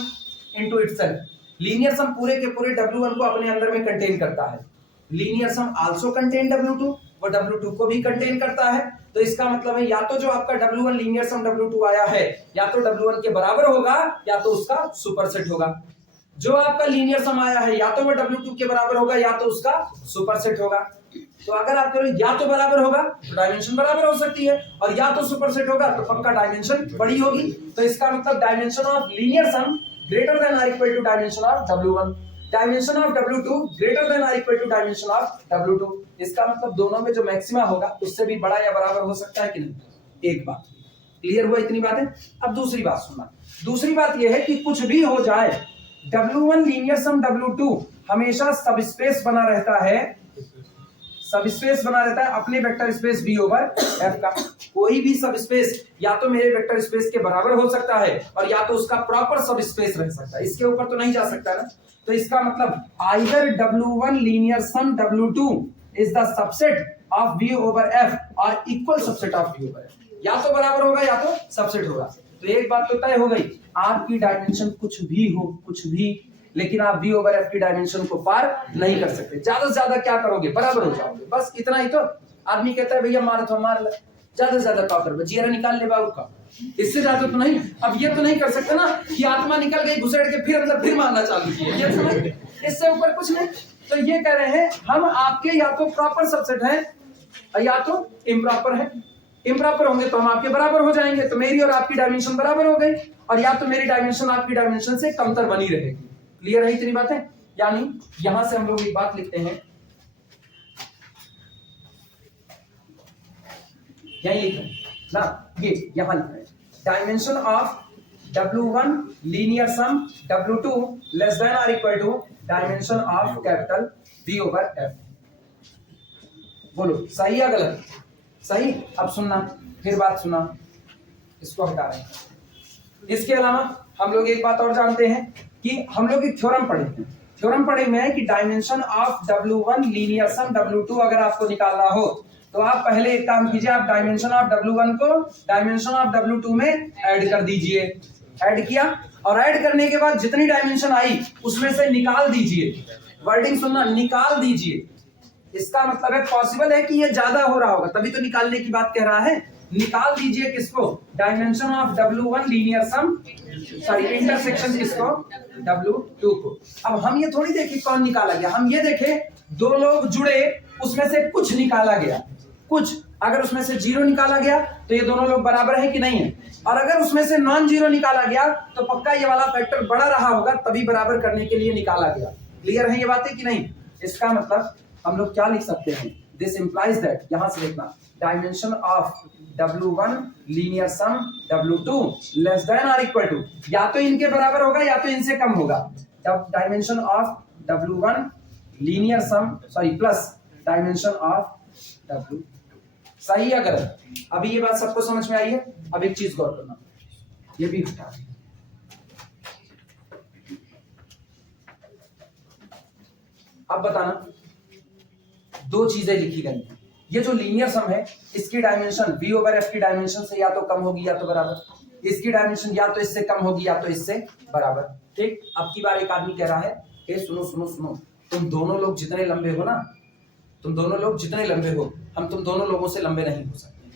into itself. Linear sum पूरे के पूरे W1 को अपने अंदर में कंटेन करता है। लीनियर सम आल्सो कंटेन W2, वो W2 को भी कंटेन करता है। तो इसका मतलब है या तो जो आपका W1 लीनियर सम W2 आया है या तो W1 के बराबर होगा या तो उसका सुपरसेट होगा। जो आपका लीनियर सम आया है या तो वो W2 के बराबर होगा या तो उसका सुपरसेट होगा। तो अगर आप करो या तो बराबर होगा तो डायमेंशन बराबर हो सकती है, और या तो सुपरसेट होगा तो पक्का डायमेंशन बड़ी होगी। तो इसका मतलब dimension of linear sum greater than or equal to dimension of W1, dimension of W2 greater than or equal to dimension of W2। इसका मतलब दोनों में जो मैक्सिमा होगा उससे भी बड़ा या बराबर हो सकता है कि नहीं। एक बात क्लियर हुआ, इतनी बात है। अब दूसरी बात सुनना। दूसरी बात यह है कि कुछ भी हो जाए W1 लीनियर सम W2 हमेशा सबस्पेस बना रहता है, सबस्पेस बना रहता है अपने vector space V over F का। कोई भी सबस्पेस या तो मेरे वेक्टर स्पेस के बराबर हो सकता है और या तो उसका प्रॉपर सबस्पेस रह सकता है, इसके ऊपर तो नहीं जा सकता ना। तो इसका मतलब either W1 linear sum W2 is the subset of V over F और equal subset of V over F, या तो बराबर होगा या तो सबसेट होगा। तो एक बात तो तय हो गई, आपकी डायमेंशन कुछ भी हो, कुछ भी लेकिन आप v ओवर f की डायमेंशन को पार नहीं कर सकते। ज्यादा से ज्यादा क्या करोगे, बराबर हो जाओगे, बस इतना ही। तो आदमी कहता है भैया मार तो मार ले, ज्यादा से ज्यादा क्या कर, जियरा निकाल ले बाबू का, इससे ज्यादा तो नहीं। अब ये तो नहीं कर सकते ना कि आत्मा निकल गई घुसेड़ के फिर अंदर फिर मारना चालू किया, ये समझ, इससे ऊपर कुछ नहीं। तो ये कह रहे हैं हम आपके या तो प्रॉपर सबसेट हैं या तो इम्प्रॉपर है। इम्प्रॉपर होंगे तो हम आपके बराबर हो जाएंगे, तो मेरी और आपकी डायमेंशन बराबर हो गई, और या तो मेरी डायमेंशन आपकी डायमेंशन से कमतर बनी रहेगी। क्लियर है इतनी बातें? यानी यहां से हम लोग एक बात लिखते हैं, यही लिख रहे हैं ना, ये यहां लिख रहे हैं dimension of W1 linear sum W2 less than और equal to dimension of capital V over F। बोलो सही या गलत? सही। अब सुनना, फिर बात सुना, इसको हटा रहे हैं। इसके अलावा हम लोग एक बात और जानते हैं कि हम लोग एक थ्योरम पढ़े थे, थ्योरम पढ़े हुए हैं कि dimension of W1 linear sum W2 अगर आपको निकालना हो तो आप पहले एक काम कीजिए, आप डायमेंशन ऑफ W1 को डायमेंशन ऑफ W2 में ऐड कर दीजिए। ऐड किया, और ऐड करने के बाद जितनी डायमेंशन आई उसमें से निकाल दीजिए। वर्डिंग सुनना, निकाल दीजिए। इसका मतलब है पॉसिबल है कि ये ज्यादा हो रहा होगा, तभी तो निकालने की बात कह रहा है। निकाल दीजिए किसको, dimension of W1 linear sum, sorry intersection किसको, W2 को। अब हम ये थोड़ी देखें कौन निकाला गया, हम ये देखें दो लोग जुड़े, उसमें से कुछ निकाला गया, कुछ। अगर उसमें से 0 निकाला गया तो ये दोनों लोग बराबर है कि नहीं है, और अगर उसमें से नॉन 0 निकाला गया तो पक्का ये वाला फैक्टर बड़ा रहा होगा, तभी बराबर करने के लिए निकाला गया। क्लियर है ये बातें कि नहीं? इसका मतलब हम लोग क्या लिख सकते हैं, दिस इंप्लाइज दैट, यहां से देखना, dimension of W1 linear sum W2 less than और इक्वल टू, या तो इनके बराबर होगा या तो इनसे कम होगा। Dimension of W1 linear sum, sorry plus dimension of W। सही या गलत? अभी ये बात सबको समझ में आई है? अब एक चीज गौर करना, ये भी हटा, अब बताना, दो चीजें लिखी गई हैं। ये जो लीनियर सम है इसकी डायमेंशन V ओवर F की डायमेंशन से या तो कम होगी या तो बराबर, इसकी डायमेंशन या तो इससे कम होगी या तो इससे बराबर। ठीक, अब की बार एक आदमी कह रहा है कि सुनो सुनो सुनो, तुम दोनों लोग जितने लंबे हो ना, तुम दोनों लोग जितने लंबे हो, हम तुम दोनों लोगों से लंबे नहीं हो सकते,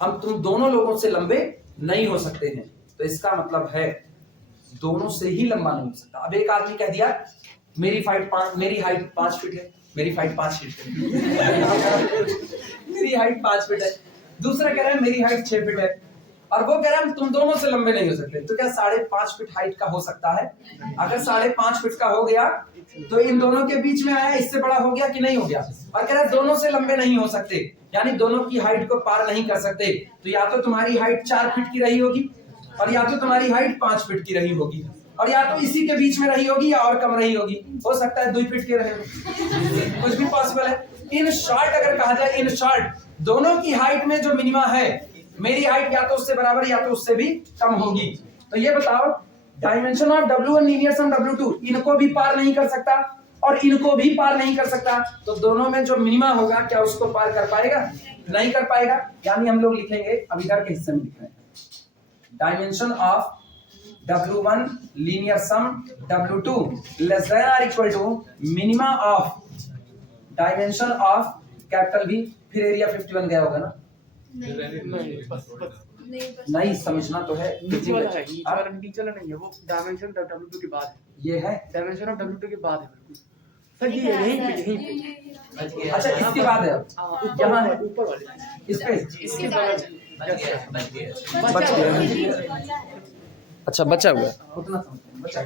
हम तुम दोनों लोगों से लंबे नहीं हो सकते हैं। तो इसका मतलब है दोनों से ही लंबा नहीं हो सकता। अब एक आदमी कह दिया मेरी हाइट 5 फीट है, मेरी हाइट 5 फीट है मेरी हाइट 5 फीट है। दूसरा कह रहा है मेरी हाइट 6 फीट है, और वो कह रहा है तुम दोनों से लंबे नहीं हो सकते। तो क्या 5.5 फीट हाइट का हो सकता है? अगर 5.5 फीट का हो गया तो इन दोनों के बीच में आया, इससे बड़ा हो गया कि नहीं हो गया? और कह रहा है दोनों से लंबे नहीं हो सकते, यानी दोनों की हाइट को पार नहीं कर सकते। तो या तो तुम्हारी हाइट 4 फीट की रही होगी, और या तो तुम्हारी हाइट 5 फीट की रही होगी, और या तो इसी के बीच में रही होगी या और कम रही होगी। हो सकता है 2 फीट के रहे, कुछ भी पॉसिबल है। इन शॉर्ट अगर कहा जाए, इन शॉर्ट दोनों की हाइट में जो मिनिमा है, मेरी हाइट या तो उससे बराबर या तो उससे भी कम होगी। तो ये बताओ dimension of W1 linear sum W2 इनको भी पार नहीं कर सकता और इनको भी पार नहीं कर सकता, तो दोनों में जो मिनिमा होगा क्या उसको पार कर पाएगा? नहीं कर पाएगा। यानी हम लोग लिखेंगे, अब इधर के हिस्से में लिख रहे हैं, dimension of W1 linear sum W2 less than और equal to minima of dimension of capital V। फिर एरिया 51 गया होगा ना? नहीं समझना तो है, नीचे वाला है, नीचे वाला नहीं है, वो डायमेंशन W2 के बाद है, ये है डायमेंशन ऑफ W2 के बाद है बिल्कुल सर, ये यहीं पे। अच्छा इसके बाद है, अब यहाँ है ऊपर वाले इस पे, इसके बगल बच गया। अच्छा बचा हुआ उतना बचा।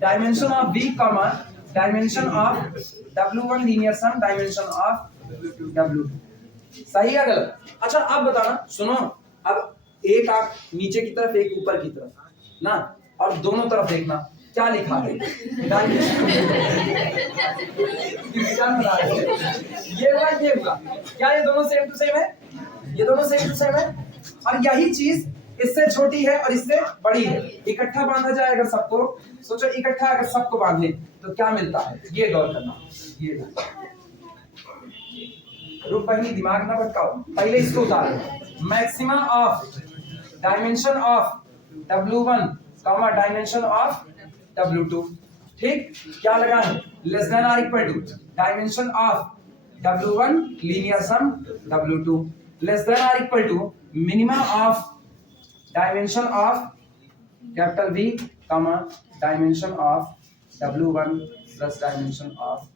Dimension of V comma dimension of W1 linear sum dimension of W2। सही है गलत? अच्छा अब बताना, सुनो, अब एक आंख नीचे की तरफ एक ऊपर की तरफ ना, और दोनों तरफ देखना क्या लिखा है। ये हुआ क्या? ये दोनों सेम टू सेम है, ये दोनों सेम टू सेम है, और यही चीज इससे छोटी है और इससे बड़ी है। इकट्ठा बांधा जाए अगर सबको, सोचो इकट्ठा अगर सबको बांधे तो क्या मिलता है, ये गौर करना। ये रुक, पहले दिमाग ना भटकाओ, पहले इसको उतारो। Maxima of dimension of W1 comma dimension of W2। ठीक, क्या लगा है, less than or equal to dimension of W1 linear sum W2 less than or equal to minimum of dimension of capital V comma dimension of W1 plus dimension of.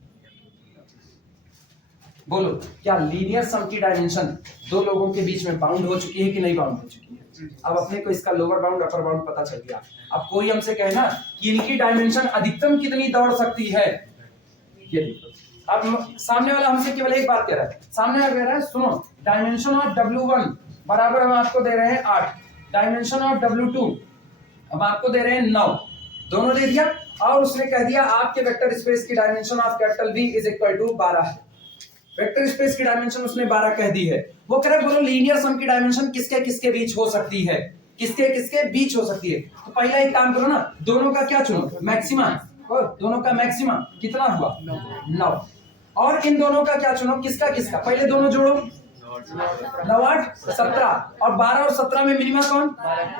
बोलो क्या लीनियर सम की डायमेंशन दो लोगों के बीच में बाउंड हो चुकी है कि नहीं बाउंड हो चुकी है? अब अपने को इसका लोअर बाउंड अपर बाउंड पता चल गया। अब कोई हमसे कहे ना कि इनकी डायमेंशन अधिकतम कितनी दौड़ सकती है, ये देखो। अब सामने वाला हमसे केवल एक बात कह रहा है, सामने वाला कह रहा है सुनो डायमेंशन ऑफ W1 बराबर हम आपको दे रहे हैं 8, डायमेंशन ऑफ W2 हम आपको दे रहे हैं 9, दोनों दे दिया। और उसने कह दिया आपके वेक्टर स्पेस की dimension of capital V is equal to 12 है। वेक्टर स्पेस की डायमेंशन उसने 12 कह दी है। वो कह रहा है बोलो लीनियर सम की डायमेंशन किसके किसके बीच हो सकती है, किसके किसके बीच हो सकती है। तो पहला एक काम करो ना, दोनों का क्या चुनो, मैक्सिमम, और दोनों का मैक्सिमम कितना हुआ 9, और इन दोनों का क्या चुनो, किसका किसका, पहले दोनों जोड़ो, 9 8 17 और 12 और 17 में मिनिमम कौन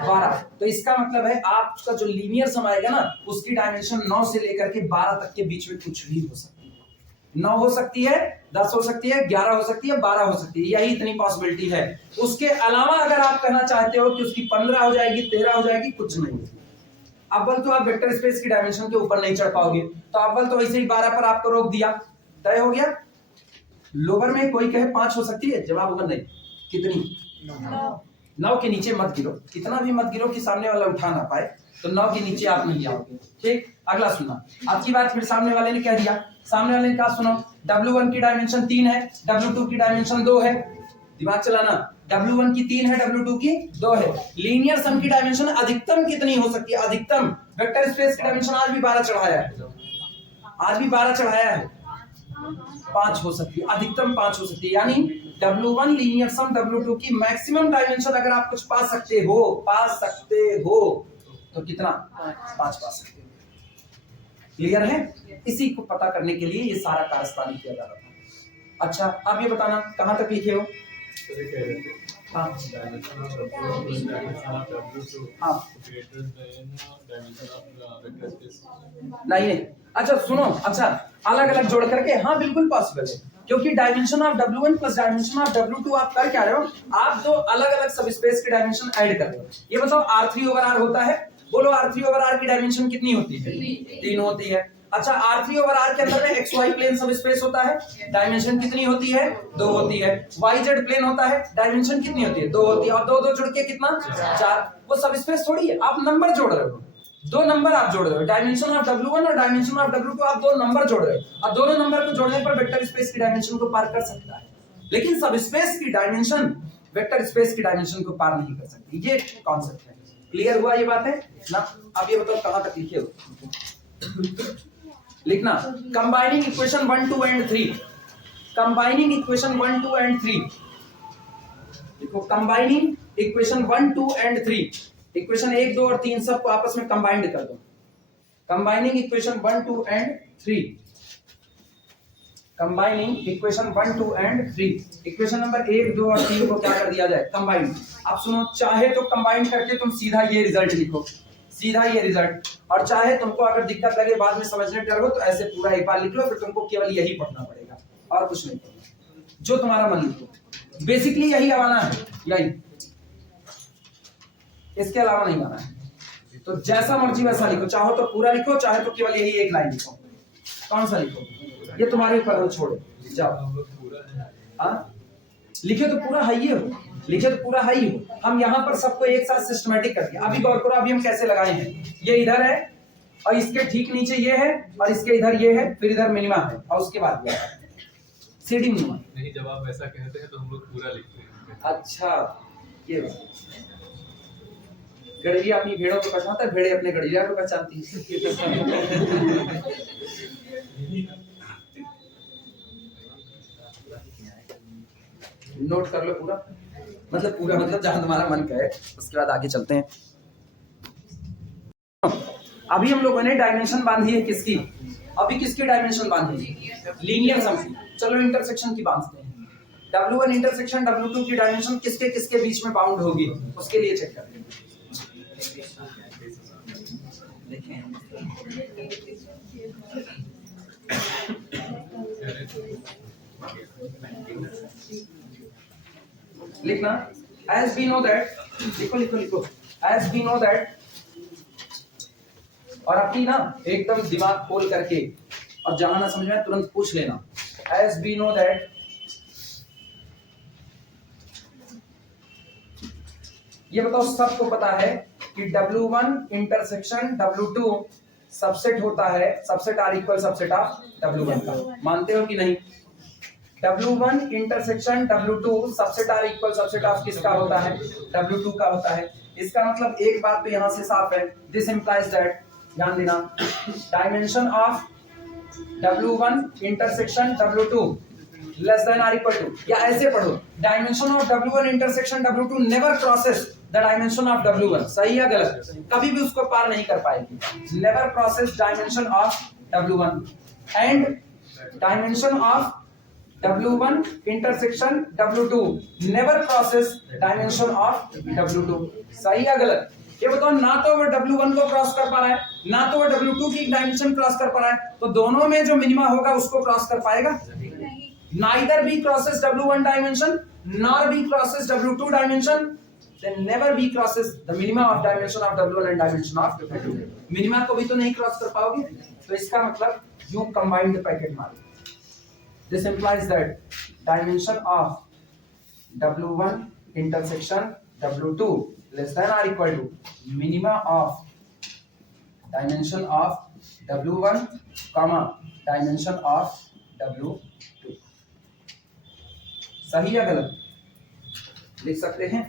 12। तो इसका मतलब है आपका जो लीनियर सम आएगा ना उसकी डायमेंशन 9 से लेकर के 12 तक के बीच में कुछ भी हो सकती है। 9 हो सकती है, 10 हो सकती है, 11 हो सकती है, 12 हो सकती है, यही इतनी पॉसिबिलिटी है। उसके अलावा अगर आप कहना चाहते हो कि उसकी 15 हो जाएगी, 13 हो जाएगी, कुछ नहीं। अव्वल तो आप वेक्टर स्पेस की डायमेंशन के ऊपर नहीं चढ़ पाओगे, तो अव्वल तो वैसे ही 12 पर आपको रोक दिया, तय हो गया। लोअर में कोई कहे 5 हो सकती है, जवाब होगा नहीं। कितनी 9 के नीचे मत गिरो, कितना भी मत गिरो कि सामने वाला उठा ना पाए, तो 9 के नीचे आप नहीं आओगे। ठीक, अगला सुनना, आपकी बात फिर सामने वाले ने कह दिया, सामने वाले ने कहा सुनो W1 की डायमेंशन 3 है, W2 की डायमेंशन 2 है, दिमाग चलाना, W1 की 3 है, W2 की 2 है। लीनियर सम की डायमेंशन अधिकतम कितनी हो सकती है, अधिकतम वेक्टर स्पेस की डायमेंशन आज भी 12 चढ़ाया है, आज भी 12 चढ़ाया है, 5 हो सकती है, अधिकतम 5 हो सकती है। यानी W1 लीनियर सम W2 की मैक्सिमम डायमेंशन अगर आप कुछ पा सकते हो तो कितना 5 पा सकते हो। क्लियर है? इसी को पता करने के लिए ये सारा कारस्तानी किया जा रहा था। अच्छा अब ये बताना कहां तक लिखे हो? हाँ हाँ नहीं, अच्छा सुनो, अच्छा अलग अलग जोड़ करके, हाँ बिल्कुल पॉसिबल है, क्योंकि dimension of W1 plus dimension of W2 आप कर क्या रहे हो, आप दो अलग अलग सब स्पेस की डायमेंशन ऐड कर रहे हो। ये बताओ R3 ओवर R होता है, बोलो R3 ओवर R की डायमेंशन कितनी होती है, 3 होती है। अच्छा R3 ओवर R के अंदर में XY प्लेन सब स्पेस होता है, डायमेंशन कितनी होती है, 2 होती है। YZ प्लेन होता है, डायमेंशन कितनी होती है, 2 होती है, और 2 2 जुड़ के कितना 4। वो सब स्पेस थोड़ी है, आप नंबर जोड़ रहे हो, 2 नंबर आप जोड़ रहे हो, डायमेंशन ऑफ W1 और डायमेंशन ऑफ W2 आप 2 नंबर जोड़ रहे हो, और दोनों नंबर को जोड़ने पर वेक्टर स्पेस की डायमेंशन को पार कर सकता है, लेकिन सब स्पेस की डायमेंशन वेक्टर स्पेस की डायमेंशन को पार नहीं कर सकती। ये कॉन्सेप्ट है। क्लियर हुआ ये बात है ना? अब ये बताओ कहां तक लिखे हो, लिखना combining equation 1 2 and 3, combining equation 1 2 and 3 देखो, कंबाइनिंग इक्वेशन 1 2 एंड 3, इक्वेशन 1 2 और 3 सबको आपस में कंबाइंड कर दो। Combining equation 1 2 and 3, combining equation 1 2 and 3, equation number 1 2 और 3 को क्या कर दिया जाए, कंबाइन। अब सुनो, चाहे तो कंबाइन करके तुम सीधा ये रिजल्ट लिखो, सीधा ये रिजल्ट, और चाहे तुमको अगर दिक्कत लगे बाद में समझने डर हो तो ऐसे पूरा एक बार लिख लो, फिर तुमको केवल यही पढ़ना पड़ेगा और कुछ नहीं पढ़ना, जो तुम्हारा मन लिखो। बेसिकली यही आना है, यही, इसके अलावा नहीं आना है। तो जैसा मर्जी वैसा लिखो, चाहो तो पूरा लिखो, चाहे तो केवल यही एक लाइन लिखो, कौन सा लिखो ये तुम्हारे ऊपर है, छोड़ो जाओ। हाँ लिखे तो पूरा हाई हो, लिखे तो पूरा हाई हो। हम यहाँ पर सबको एक साथ सिस्टमेटिक कर दिया। अभी गौर करो, अभी हम कैसे लगाए हैं, ये इधर है और इसके ठीक नीचे ये है और इसके इधर ये है, फिर इधर मिनिमा है और उसके बाद ये सीडी मिनिमा। नहीं, जब आप ऐसा कहते हैं तो हम लोग पूरा लिखते हैं। अच्छा ये गड़रिया अपनी भेड़ों को पहचानता है, भेड़े अपने गड़रिया को पहचानती है। नोट कर लो पूरा, मतलब पूरा मतलब जहां तुम्हारा मन कहे, उसके बाद आगे चलते हैं। अभी हम लोगों ने डायमेंशन बांधी है किसकी, अभी किसकी डायमेंशन बांधी है, लीनियर सम की। चलो इंटरसेक्शन की बांधते हैं। W1 इंटरसेक्शन W2 की डायमेंशन किसके किसके बीच में बाउंड होगी, उसके लिए चेक करते हैं। देखें लिखना as we know that, लिखो लिखो लिखो, as we know that, और अपनी ना एकदम दिमाग खोल करके और जहां ना समझ में तुरंत पूछ लेना। as we know that, ये बताओ सबको पता है कि W1 इंटरसेक्शन W2 सबसेट होता है, subset or equal subset of W1 का, मानते हो कि नहीं? W1 intersection W2 subset or equal subset of किसका होता है? W2 का होता है। इसका मतलब एक बात तो यहां से साफ है, दिस इंप्लाइज दैट, ध्यान देना, dimension of W1 intersection W2 less than or equal to, या ऐसे पढ़ो, dimension of W1 intersection W2 never crosses the dimension of W1। सही या गलत? कभी भी उसको पार नहीं कर पाएगी। Never crosses dimension of W1 and dimension of W1 intersection W2 never crosses dimension of W2। सही या गलत? ये बताओ, ना तो वो W1 को क्रॉस कर पा रहा है, ना तो वो W2 की डायमेंशन क्रॉस कर पा रहा है, तो दोनों में जो मिनिमा होगा उसको क्रॉस कर पाएगा? Neither B crosses W1 dimension nor B crosses W2 dimension, then never B crosses the minima of dimension of W1 and dimension of W2। Minima को भी तो नहीं क्रॉस कर पाओगे, तो इसका मतलब you combine the packet model। This implies that dimension of W1 intersection W2 less than or equal to minima of dimension of W1 comma dimension of W2। सही या गलत? लिख सकते हैं?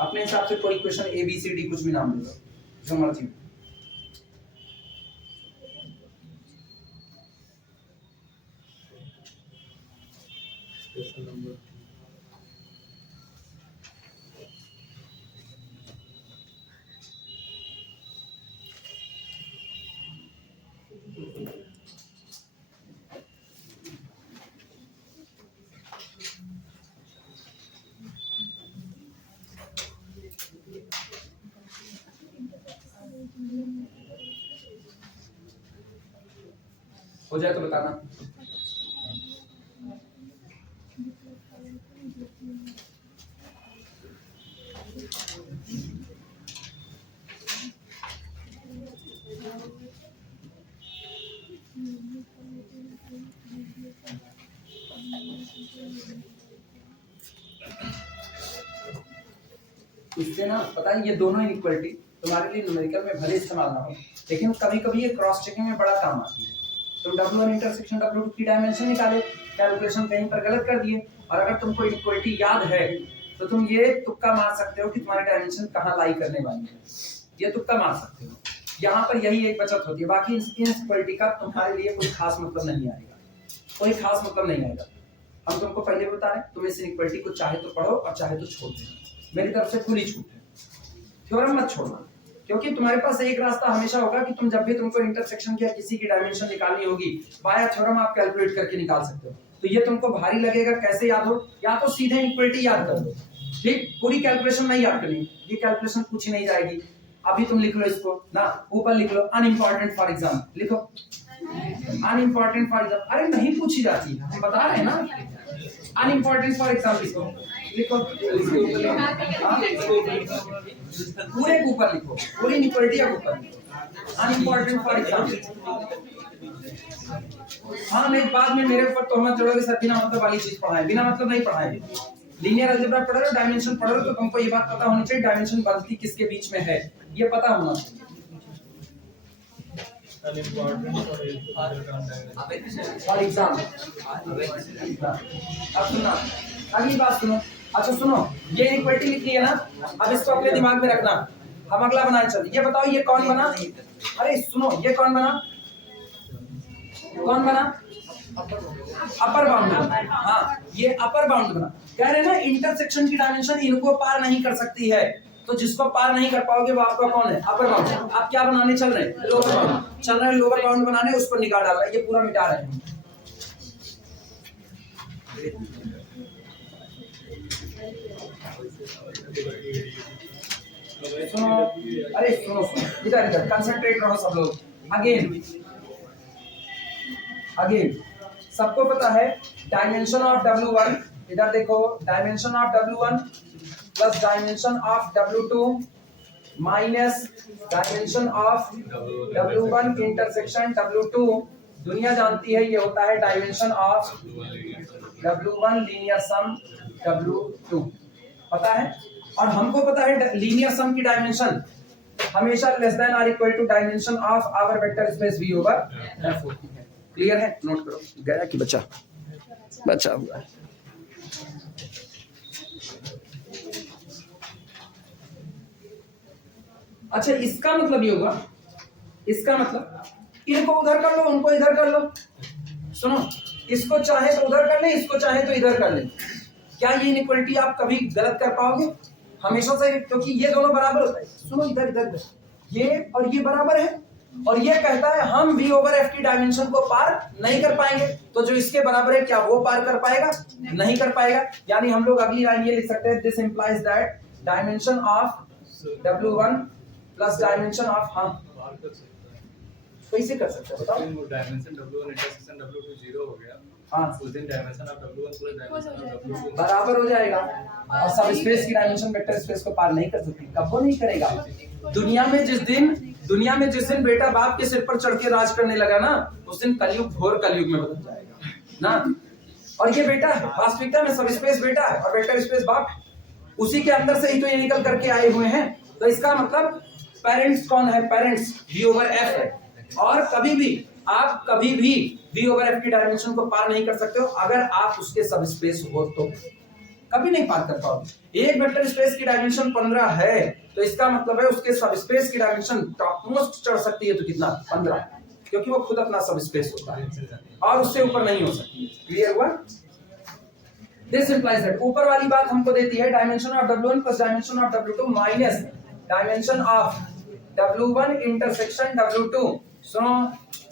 अपने हिसाब से कोई question A B C D कुछ भी नाम दे दो, जो मर्जी। हो जाए तो बताना। इससे ना पता है, ये दोनों इनइक्वालिटी तुम्हारे लिए न्यूमेरिकल में भले इस्तेमाल ना हो, लेकिन कभी कभी ये क्रॉस चेकिंग में बड़ा काम आती है। तुम W1 इंटरसेक्शन W2 की डायमेंशन निकाले, कैलकुलेशन कहीं पर गलत कर दिए, और अगर तुमको इक्वालिटी याद है तो तुम ये तुक्का मार सकते हो कि तुम्हारी डायमेंशन कहाँ लाई करने वाली है, ये तुक्का मार सकते हो। यहाँ पर यही एक बचत होती है, बाकी इक्वालिटी का तुम्हारे लिए कोई खास मतलब नहीं आएगा, कोई खास मतलब नहीं आएगा। हम तुमको पहले बता रहे हैं, तुम इस इक्वालिटी को चाहे तो पढ़ो और चाहे तो छोड़ देना, मेरी तरफ से खुली छूट है। थ्योरम मत छोड़ना, क्योंकि तुम्हारे पास एक रास्ता हमेशा होगा कि तुम जब भी तुमको इंटरसेक्शन या किसी की डायमेंशन निकालनी होगी, बाया थ्योरम आप कैलकुलेट करके निकाल सकते हो। तो ये तुमको भारी लगेगा, कैसे याद हो? या तो सीधे इक्वालिटी याद कर लो, ठीक, पूरी कैलकुलेशन नहीं याद करनी, ये कैलकुलेशन पूछी नहीं जाएगी। अभी तुम लिख लो इसको ना, ऊपर लिख लो अनइम्पोर्टेंट फॉर एग्जाम, लिखो अनइम्पोर्टेंट फॉर एग्जाम। अरे नहीं पूछी जाती, हम बता रहे हैं ना, अनइम्पोर्टेंट फॉर एग्जाम लिखो, लिखो पूरे के ऊपर लिखो, पूरी इक्वालिटी के ऊपर लिखो अनइम्पोर्टेंट फॉर एग्जाम। हाँ नहीं, बाद में मेरे ऊपर तोहमत जोड़ोगे सर बिना मतलब वाली चीज पढ़ाए, बिना मतलब नहीं पढ़ाए। लीनियर अलजेब्रा पढ़ रहे हो, डायमेंशन पढ़ रहे हो, तो तुमको ये बात पता होनी चाहिए डायमेंशन बनती किसके बीच में है, ये पता होना चाहिए। फॉर एग्जाम अब सुनना, अगली बात सुनो। अच्छा सुनो, ये इक्वालिटी लिख ली है ना, अब इसको अपने दिमाग में रखना। हम अगला बनाए चल, ये बताओ ये कौन बना? अरे सुनो, ये कौन बना? कौन बना? अपर बाउंड बना। हाँ, ये अपर बाउंड बना। कह रहे हैं ना इंटरसेक्शन की डायमेंशन इनको पार नहीं कर सकती है, तो जिसको पार नहीं कर पाओगे वो आपका कौन है? Upper bound. आप क्या बनाने चल रहे हैं? लोअर बाउंड चल रहे हैं, लोअर बाउंड बनाने, उस पर निकाल डाल रहा है, ये पूरा मिटा रहे हैं। सुनो, अरे सुनो सुनो, इधर इधर कंसंट्रेट रहो सब लोग। अगेन अगेन सबको पता है डायमेंशन ऑफ W1, इधर देखो dimension of W1 plus dimension of W2 minus dimension of W1 intersection W2, दुनिया जानती है ये होता है dimension of W1 linear sum W2, पता है। और हमको पता है लीनियर सम की डायमेंशन हमेशा less than or equal to dimension of our vector space V over F होती है। क्लियर है? नोट करो, गया कि बचा हुआ है। अच्छा, इसका मतलब ये हुआ, इसका मतलब इनको उधर कर लो, उनको इधर कर लो। सुनो, इसको चाहे तो उधर कर ले, इसको चाहे तो इधर कर ले। क्या ये इनइक्वालिटी आप कभी गलत कर पाओगे? हमेशा से, क्योंकि ये दोनों बराबर होता है। सुनो, इधर इधर ये और ये बराबर है, और ये कहता है हम V ओवर F की डायमेंशन को पार नहीं कर पाएंगे, तो जो इसके बराबर है क्या वो पार कर पाएगा? नहीं कर पाएगा। यानी हम लोग अगली लाइन ये लिख सकते हैं, this implies that dimension of W1 plus dimension of, हाँ पार कर सकता है। कैसे कर सकते हैं बताओ? डायमेंशन W1 इंटरसेक्शन W2 0 हो गया, हाँ, उस दिन dimension of W1 plus dimension of W2 बराबर हो जाएगा। और सब स्पेस की डायमेंशन वेक्टर स्पेस को पार नहीं कर सकती, कब वो नहीं करेगा? दुनिया में जिस दिन बेटा बाप के सिर पर चढ़ के राज करने लगा ना, उस दिन कलयुग घोर कलयुग में बदल जाएगा ना। और ये बेटा है, वास्तविकता में सब स्पेस बेटा है और वेक्टर स्पेस बाप है, उसी के अंदर से ही तो ये निकल करके आए हुए हैं। तो इसका मतलब पेरेंट्स कौन है? पेरेंट्स V ओवर F है। और कभी भी आप V ओवर F की डायमेंशन को पार नहीं कर सकते हो अगर आप उसके सब स्पेस हो, तो कभी नहीं पार कर पाओगे। एक वेक्टर स्पेस की डायमेंशन 15 है, तो इसका मतलब है उसके सब स्पेस की डायमेंशन टॉप मोस्ट चढ़ सकती है, तो कितना? 15, क्योंकि वो खुद अपना सब स्पेस होता है और उससे ऊपर नहीं हो सकती। क्लियर हुआ? दिस इंप्लाइज दैट, ऊपर वाली बात हमको देती है dimension of W1 plus dimension of W2 minus dimension of W1 intersection W2। सुनो,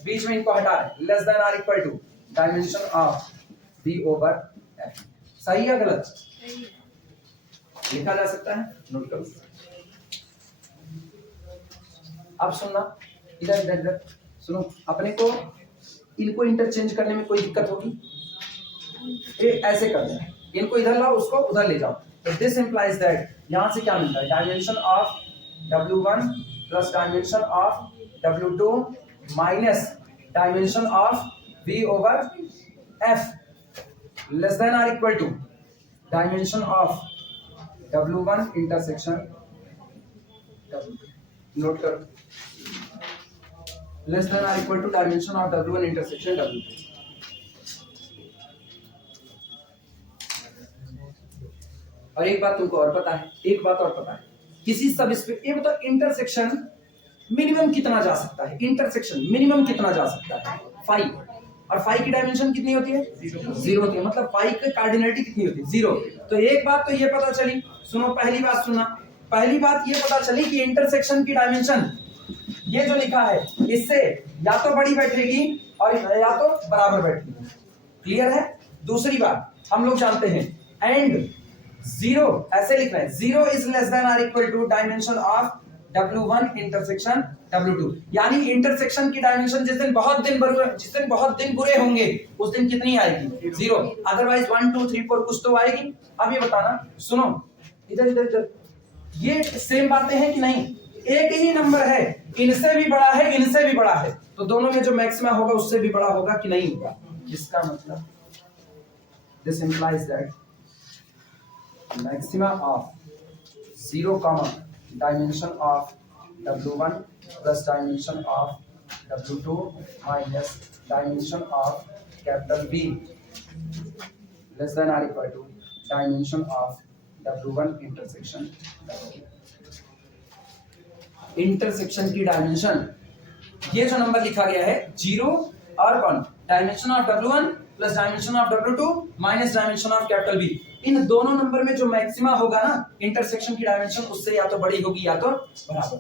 बीच में इनको हटा रहे, less than or equal to dimension of V over F। सही या गलत? लिखा जा सकता है, नोट करो। अब सुनना, इधर इधर इधर सुनो, अपने को इनको इंटरचेंज करने में कोई दिक्कत होगी? ऐसे कर दें, इनको इधर लाओ, उसको उधर ले जाओ। तो दिस इंप्लाइज दैट, यहां से क्या मिलता है? Dimension of W1 plus dimension of W2 minus dimension of V over F less than or equal to dimension of W1 intersection W2। Note करो, less than or equal to dimension of W1 intersection W2। और एक बात तुमको और पता है, एक बात और पता है, किसी सब स्पेस, ये बताओ इंटरसेक्शन मिनिमम कितना जा सकता है? इंटरसेक्शन मिनिमम कितना जा सकता है? 5, और 5 की डायमेंशन कितनी होती है? 0 होती है। मतलब 5 की कार्डिनलिटी कितनी होती है? 0। तो एक बात तो ये पता चली, सुनो पहली बात सुनना, पहली बात ये पता चली कि इंटरसेक्शन की डायमेंशन ये जो लिखा है इससे या तो बड़ी बैठेगी और या तो बराबर बैठेगी। क्लियर है? दूसरी बात हम लोग जानते हैं एंड 0 ऐसे लिखना है, 0 is less than or equal to dimension of W1 intersection W2। यानी इंटरसेक्शन की डायमेंशन जिस दिन बहुत दिन बुरे होंगे उस दिन कितनी आएगी? 0। अदरवाइज 1 2 3 4 कुछ तो आएगी। अब ये बताना, सुनो इधर इधर इधर, ये सेम बातें हैं कि नहीं? एक ही नंबर है, इनसे भी बड़ा है, इनसे भी बड़ा है, तो दोनों में जो मैक्सिमा होगा उससे भी बड़ा होगा कि नहीं होगा? इसका मतलब this implies that maxima of 0 comma dimension of W1 plus dimension of W2 minus dimension of capital B less than or equal to dimension of W1 intersection W2। Intersection की डायमेंशन, ये जो नंबर लिखा गया है 0 और 1, dimension of W1 plus dimension of W2 minus dimension of capital B, इन दोनों नंबर में जो मैक्सिमा होगा ना इंटरसेक्शन की डायमेंशन उससे या तो बड़ी होगी या तो बराबर।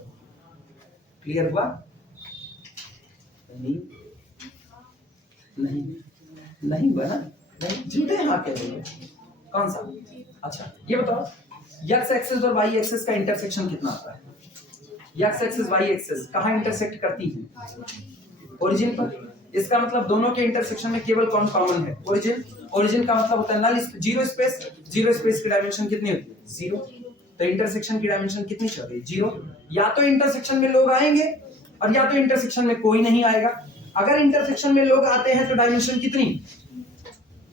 क्लियर हुआ? नहीं नहीं नहीं बना, नहीं झूठे हाँ कह रहे हो। कौन सा? अच्छा ये बताओ, x एक्सिस और y एक्सिस का इंटरसेक्शन कितना आता है? x एक्सिस y एक्सिस कहाँ इंटरसेक्ट करती है? ओरिजिन पर। इसका मतलब दोनों के इंटरसेक्शन में केवल कौन कॉमन है? ओरिजिन। ओरिजिन का मतलब होता है नल जीरो स्पेस। जीरो स्पेस की डायमेंशन कितनी होती है? जीरो। तो इंटरसेक्शन की डायमेंशन कितनी चल रही है? जीरो। या तो इंटरसेक्शन में लोग आएंगे और या तो इंटरसेक्शन में कोई नहीं आएगा। अगर इंटरसेक्शन में लोग आते हैं तो डायमेंशन कितनी?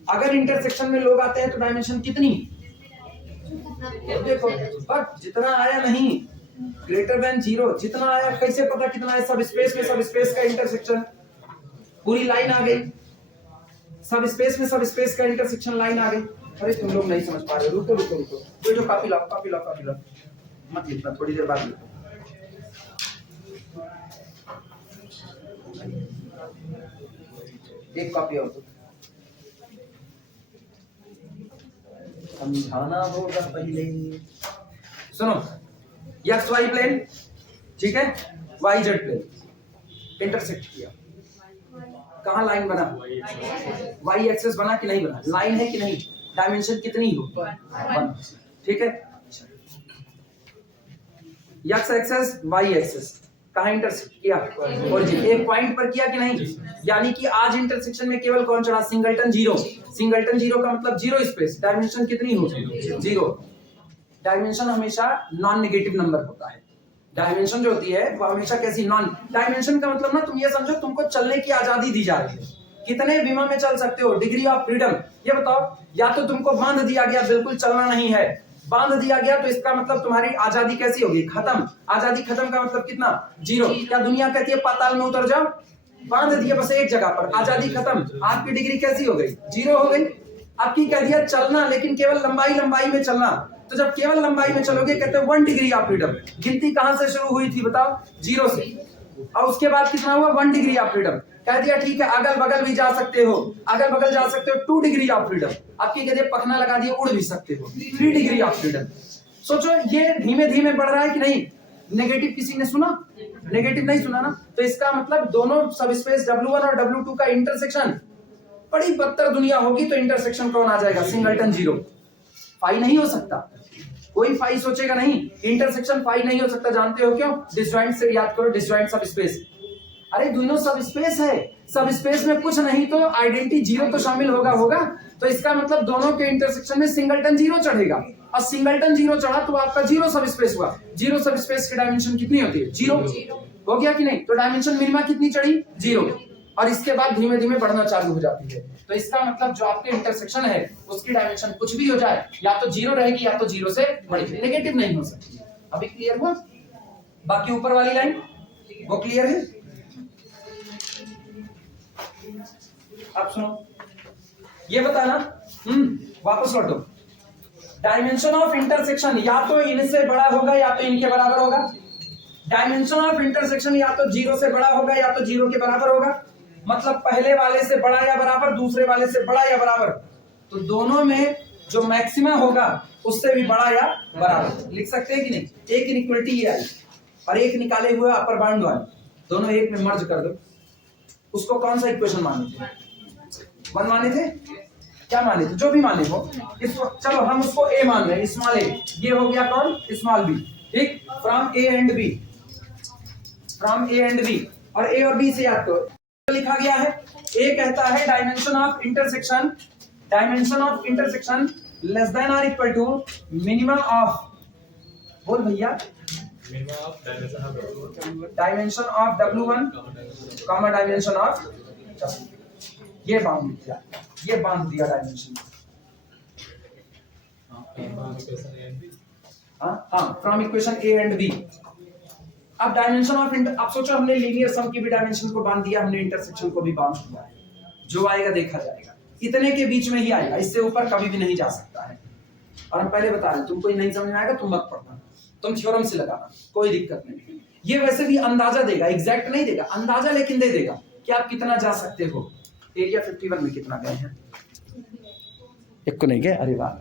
अगर इंटरसेक्शन में लोग आते हैं तो डायमेंशन कितनी? देखो बट जितना आया नहीं, ग्रेटर देन जीरो, जितना आया कैसे पता कितना है? सब स्पेस में सब स्पेस का इंटरसेक्शन, पूरी लाइन आ गई। सब स्पेस में सब स्पेस का इंटरसेक्शन लाइन आ गई। अरे तुम लोग नहीं समझ पा रहे, रुको रुको रुको, ये जो कॉपी लाओ कॉपी लाओ कॉपी लाओ, मत लिखना, थोड़ी देर बाद लिखो। एक कॉपी और दो, समझाना होगा पहले। सुनो, एक्स वाई प्लेन, ठीक है, वाई जेड प्लेन इंटरसेक्ट किया, कहाँ लाइन बना? वाई एक्सेस बना कि नहीं बना? लाइन है कि नहीं? डायमेंशन कितनी हो? 1, ठीक है। एक्स एक्सेस वाई एक्सेस कहाँ इंटरसेक्ट किया? ओरिजिन। एक पॉइंट पर किया कि नहीं? यानी कि आज इंटरसेक्शन में केवल कौन चढ़ा? Singleton zero. सिंगलटन जीरो का मतलब जीरो स्पेस, डायमेंशन कितनी हो? जीरो। डायमेंशन हमेशा नॉन नेगेटिव नंबर होता है। डायमेंशन जो होती है वो हमेशा कैसी? नॉन। डायमेंशन का मतलब ना, तुम ये समझो तुमको चलने की आजादी दी जा रही है, कितने विमा में चल सकते हो, डिग्री ऑफ फ्रीडम। ये बताओ, या तो तुमको बांध दिया गया, बिल्कुल चलना नहीं है, बांध दिया गया, तो इसका मतलब तुम्हारी आजादी कैसी होगी? खत्म। आजादी खत्म का मतलब कितना? जीरो। क्या दुनिया कहती है पाताल में उतर जाओ? बांध दिया बस एक जगह पर, आजादी खत्म। आपकी डिग्री कैसी हो गई? जीरो हो गई। आपकी कह दिया चलना, लेकिन केवल लंबाई लंबाई में चलना। तो जब केवल लंबाई में चलोगे, कहते हैं 1 डिग्री ऑफ फ्रीडम। गिनती कहां से शुरू हुई थी बताओ? जीरो से। और उसके बाद कितना हुआ? 1 डिग्री ऑफ फ्रीडम। कह दिया ठीक है, अगल बगल भी जा सकते हो, अगल बगल जा सकते हो, 2 डिग्री ऑफ फ्रीडम। आपकी कह दिया पखना लगा दिया, उड़ भी सकते हो, 3 डिग्री ऑफ फ्रीडम। सोचो ये धीमे धीमे बढ़ रहा है कि नहीं? नेगेटिव किसी ने सुना? नेगेटिव नहीं सुना ना। तो इसका मतलब दोनों सब स्पेस W1 और W2 का इंटरसेक्शन, बड़ी बदतर दुनिया होगी तो इंटरसेक्शन कौन आ जाएगा? Singleton zero. फाई नहीं हो सकता, कोई फाई सोचेगा नहीं, इंटरसेक्शन फाई नहीं हो सकता। जानते हो क्यों? डिसजॉइंट से याद करो, डिसजॉइंट सब स्पेस। अरे दोनों सब स्पेस है, सब स्पेस में कुछ नहीं तो आइडेंटिटी जीरो तो शामिल होगा। तो इसका मतलब दोनों के इंटरसेक्शन में सिंगलटन जीरो चढ़ेगा, और सिंगलटन जीरो चढ़ा तो आपका जीरो सब स्पेस हुआ। जीरो सब स्पेस की डायमेंशन कितनी होती है? जीरो। हो गया कि नहीं? तो डायमेंशन मिनिमा कितनी चढ़ी? जीरो। और इसके बाद धीमे धीमे बढ़ना चालू हो जाती है। तो इसका मतलब जो आपके इंटरसेक्शन है उसकी डायमेंशन कुछ भी हो जाए, या तो जीरो रहेगी या तो जीरो से बढ़ेगी, नेगेटिव नहीं हो सकती। अभी क्लियर हुआ? बाकी ऊपर वाली लाइन वो क्लियर है? अब सुनो, ये बताना, वापस लौटो। डायमेंशन ऑफ इंटरसेक्शन या तो इनसे बड़ा होगा या तो इनके बराबर होगा। डायमेंशन ऑफ इंटरसेक्शन या तो जीरो से बड़ा होगा या तो जीरो के बराबर होगा। मतलब पहले वाले से बड़ा या बराबर, दूसरे वाले से बड़ा या बराबर। तो दोनों में जो मैक्सिमा होगा उससे भी बड़ा या बराबर। लिख सकते हैं कि नहीं? एक इनइक्वालिटी ये आई और एक निकाले हुए अपर बाउंड वाली, दोनों एक में मर्ज कर दो। उसको कौन सा इक्वेशन माने थे? 1 माने थे? क्या माने थे? जो भी माने हो, इसको चलो हम उसको ए मान रहे हैं, स्मॉल ए। ये हो गया कौन? Small B. ठीक, from A and B, from A and B. और ए और बी से याद करो लिखा गया है। ए कहता है dimension of intersection, dimension of intersection less than और इक्वल टू मिनिमम ऑफ, बोल भैया, dimension of W1 comma dimension of, ये बाउंड किया, ये बांध दिया डायमेंशन। हाँ, from equation A and B. अब डायमेंशन ऑफ अब सोचो हमने लीनियर सम की भी डायमेंशन को बांध दिया, हमने इंटरसेक्शन को भी बांध दिया है। जो आएगा देखा जाएगा, इतने के बीच में ही आएगा, इससे ऊपर कभी भी नहीं जा सकता है। और हम पहले बता रहे, तुमको नहीं समझ में आएगा तुम मत पढ़ना, तुम थ्योरम से लगाना, कोई दिक्कत नहीं। ये वैसे भी अंदाजा देगा, एग्जैक्ट नहीं देगा, अंदाजा लेकिन दे देगा कि आप कितना जा सकते हो। एरिया 51 में कितना गए हैं? एक को नहीं गए? अरे वाह,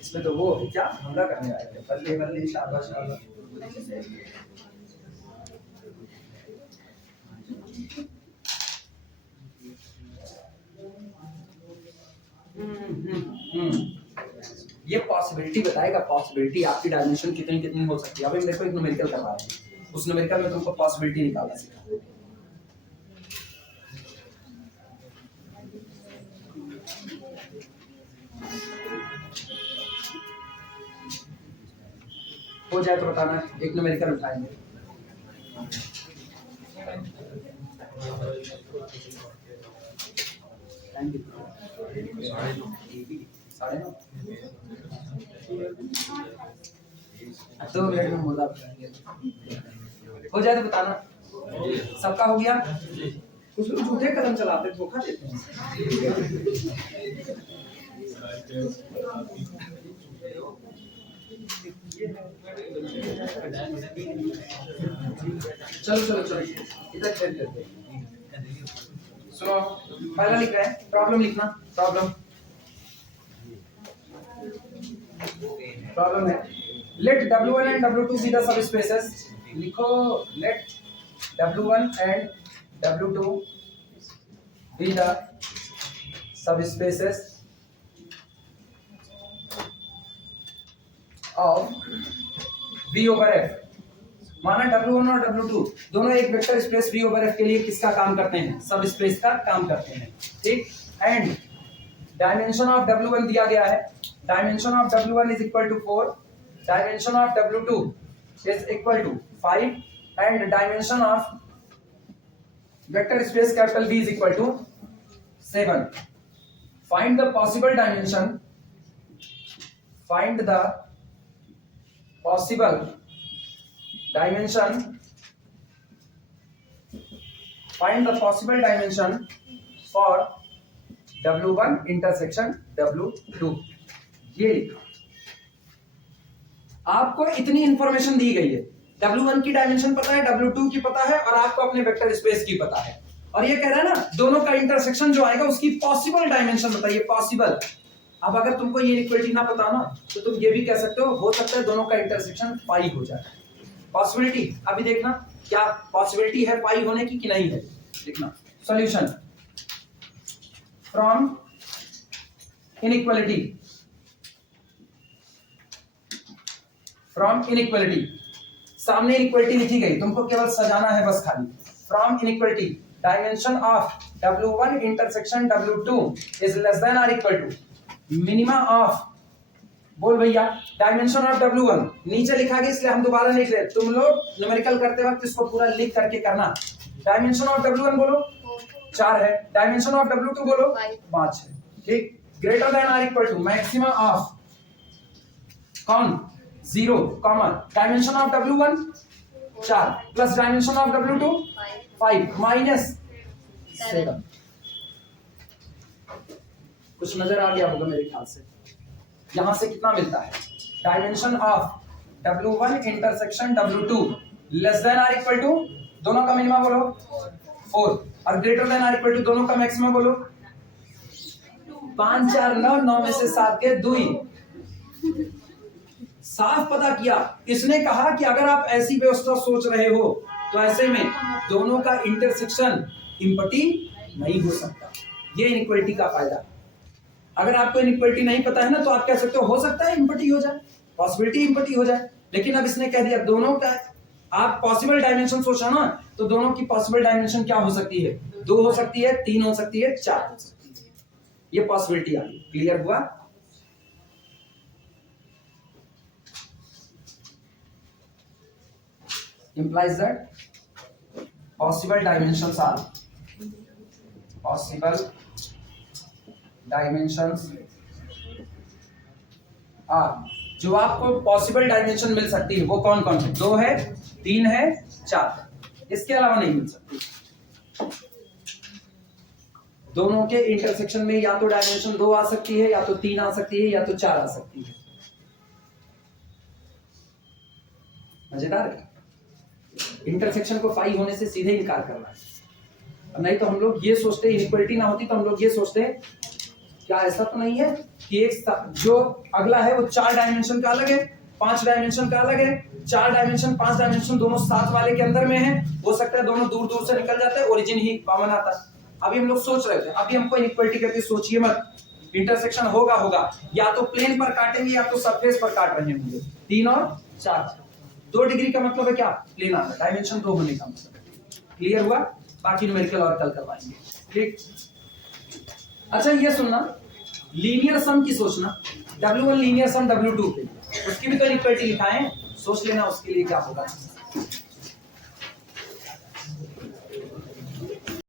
इसमें तो वो क्या हमला करने आए थे, बल्ले बल्ले शाबाश शाबाश। ये पॉसिबिलिटी बताएगा, पॉसिबिलिटी आपकी डायमेंशन कितनी कितनी हो सकती है। अभी देखो एक न्यूमेरिकल करवा रहे हैं, उस न्यूमेरिकल में तुमको पॉसिबिलिटी निकालना सिखा। हो जाए तो बताना, एक न्यूमेरिकल उठाएंगे। साढ़े 9 2 मिनट में मुद्दा हो जाए तो बताना। सबका हो गया? कुछ लोग झूठे कदम चलाते, धोखा देते हैं। चलो चलो चलो इधर चेक करते हैं। सुनो, पहला लिख रहे हैं, प्रॉब्लम लिखना। प्रॉब्लम है, let W1 and W2 be the subspaces। लिखो, let W1 and W2 be the subspaces of V over F। माना W1 और W2 दोनों एक vector space V over F के लिए किसका काम करते हैं? सब स्पेस का काम करते हैं, ठीक। एंड डायमेंशन ऑफ W1 दिया गया है, dimension of W1 is equal to 4, dimension of W2 is equal to 5 and dimension of vector space capital V is equal to 7। Find the possible dimension, find the possible dimension, find the possible dimension for W1 intersection W2। ये आपको इतनी इंफॉर्मेशन दी गई है, W1 की डायमेंशन पता है, W2 की पता है, और आपको अपने वेक्टर स्पेस की पता है, और ये कह रहा है ना दोनों का इंटरसेक्शन जो आएगा उसकी पॉसिबल डायमेंशन बताइए, पॉसिबल। अब अगर तुमको ये इक्वलिटी ना पता ना तो तुम ये भी कह सकते हो सकता है दोनों का इंटरसेक्शन पाई हो जाए। पॉसिबिलिटी अभी देखना, क्या पॉसिबिलिटी है पाई होने की कि नहीं है, देखना। Solution from inequality, from inequality, सामने इनइक्वालिटी लिखी गई, तुमको केवल सजाना है बस खाली। From inequality dimension of W1 intersection W2 is less than और इक्वल टू मिनिमा ऑफ, बोल भैया, डायमेंशन ऑफ W1 नीचे लिखा गया इसलिए हम दोबारा लिख रहे हैं, तुम लोग न्यूमेरिकल करते वक्त इसको पूरा लिख करके करना। डायमेंशन ऑफ W1 बोलो 4 है, डायमेंशन ऑफ W2 बोलो 5 है, ठीक। ग्रेटर देन और इक्वल टू मैक्सिमा ऑफ कौन 0 common, dimension of W1 4 plus dimension of W2 5 minus 7। कुछ नजर आ गया होगा मेरे ख्याल से। यहां से कितना मिलता है, dimension of W1 intersection W2 less than और इक्वल टू, दोनों का मिनिमम बोलो 4 और ग्रेटर देन और इक्वल टू दोनों का मैक्सिमम बोलो 5 4 9, 9 में से 7 के 2 ही। साफ पता किया, इसने कहा कि अगर आप ऐसी व्यवस्था सोच रहे हो तो ऐसे में दोनों का इंटरसेक्शन इम्पटी नहीं हो सकता, ये इनइक्वालिटी का फायदा। अगर आपको इनइक्वालिटी नहीं पता है ना तो आप कह सकते हो सकता है इम्पटी हो जाए, पॉसिबिलिटी इम्पटी हो जाए, लेकिन अब इसने कह दिया दोनों का, आप पॉसिबल डायमेंशन सोचा ना तो दोनों की पॉसिबल डायमेंशन क्या हो सकती है, 2 हो सकती है, 3 हो सकती है, 4 हो सकती है, ये पॉसिबिलिटी आ गई। क्लियर हुआ? implies that possible dimensions are जो आपको पॉसिबल डायमेंशन मिल सकती है वो कौन कौन है, 2 है, 3 है, 4 है, इसके अलावा नहीं मिल सकती। दोनों के इंटरसेक्शन में या तो डायमेंशन 2 आ सकती है, या तो 3 आ सकती है, या तो 4 आ सकती है। मजेदार है, इंटरसेक्शन को पाई होने से सीधे इनकार करना है। नहीं तो हम लोग ये सोचते, इनइक्वालिटी ना होती तो हम लोग ये सोचते क्या ऐसा तो नहीं है कि एक जो अगला है वो 4 डायमेंशन का अलग है, 5 डायमेंशन का अलग है, 4 डायमेंशन 5 डायमेंशन दोनों साथ वाले के अंदर में है, हो सकता है दोनों दूर दूर से निकल जाते हैं, ओरिजिन ही कॉमन आता है। अभी हम लोग सोच रहे थे, अभी हमको इनइक्वालिटी करके सोचिए मत, इंटरसेक्शन होगा या तो प्लेन पर काटेंगे या तो सरफेस पर काट रहे होंगे। 3 और 4, 2 डिग्री का मतलब है क्या, प्लेन आता है, डायमेंशन 2 होने का मतलब। क्लियर हुआ? बाकी न्यूमेरिकल और कल करवाएंगे, ठीक। अच्छा ये सुनना, लीनियर सम की सोचना, W1 लीनियर सम W2 पे, उसकी भी तो इक्वालिटी लिखा है। सोच लेना उसके लिए क्या होगा।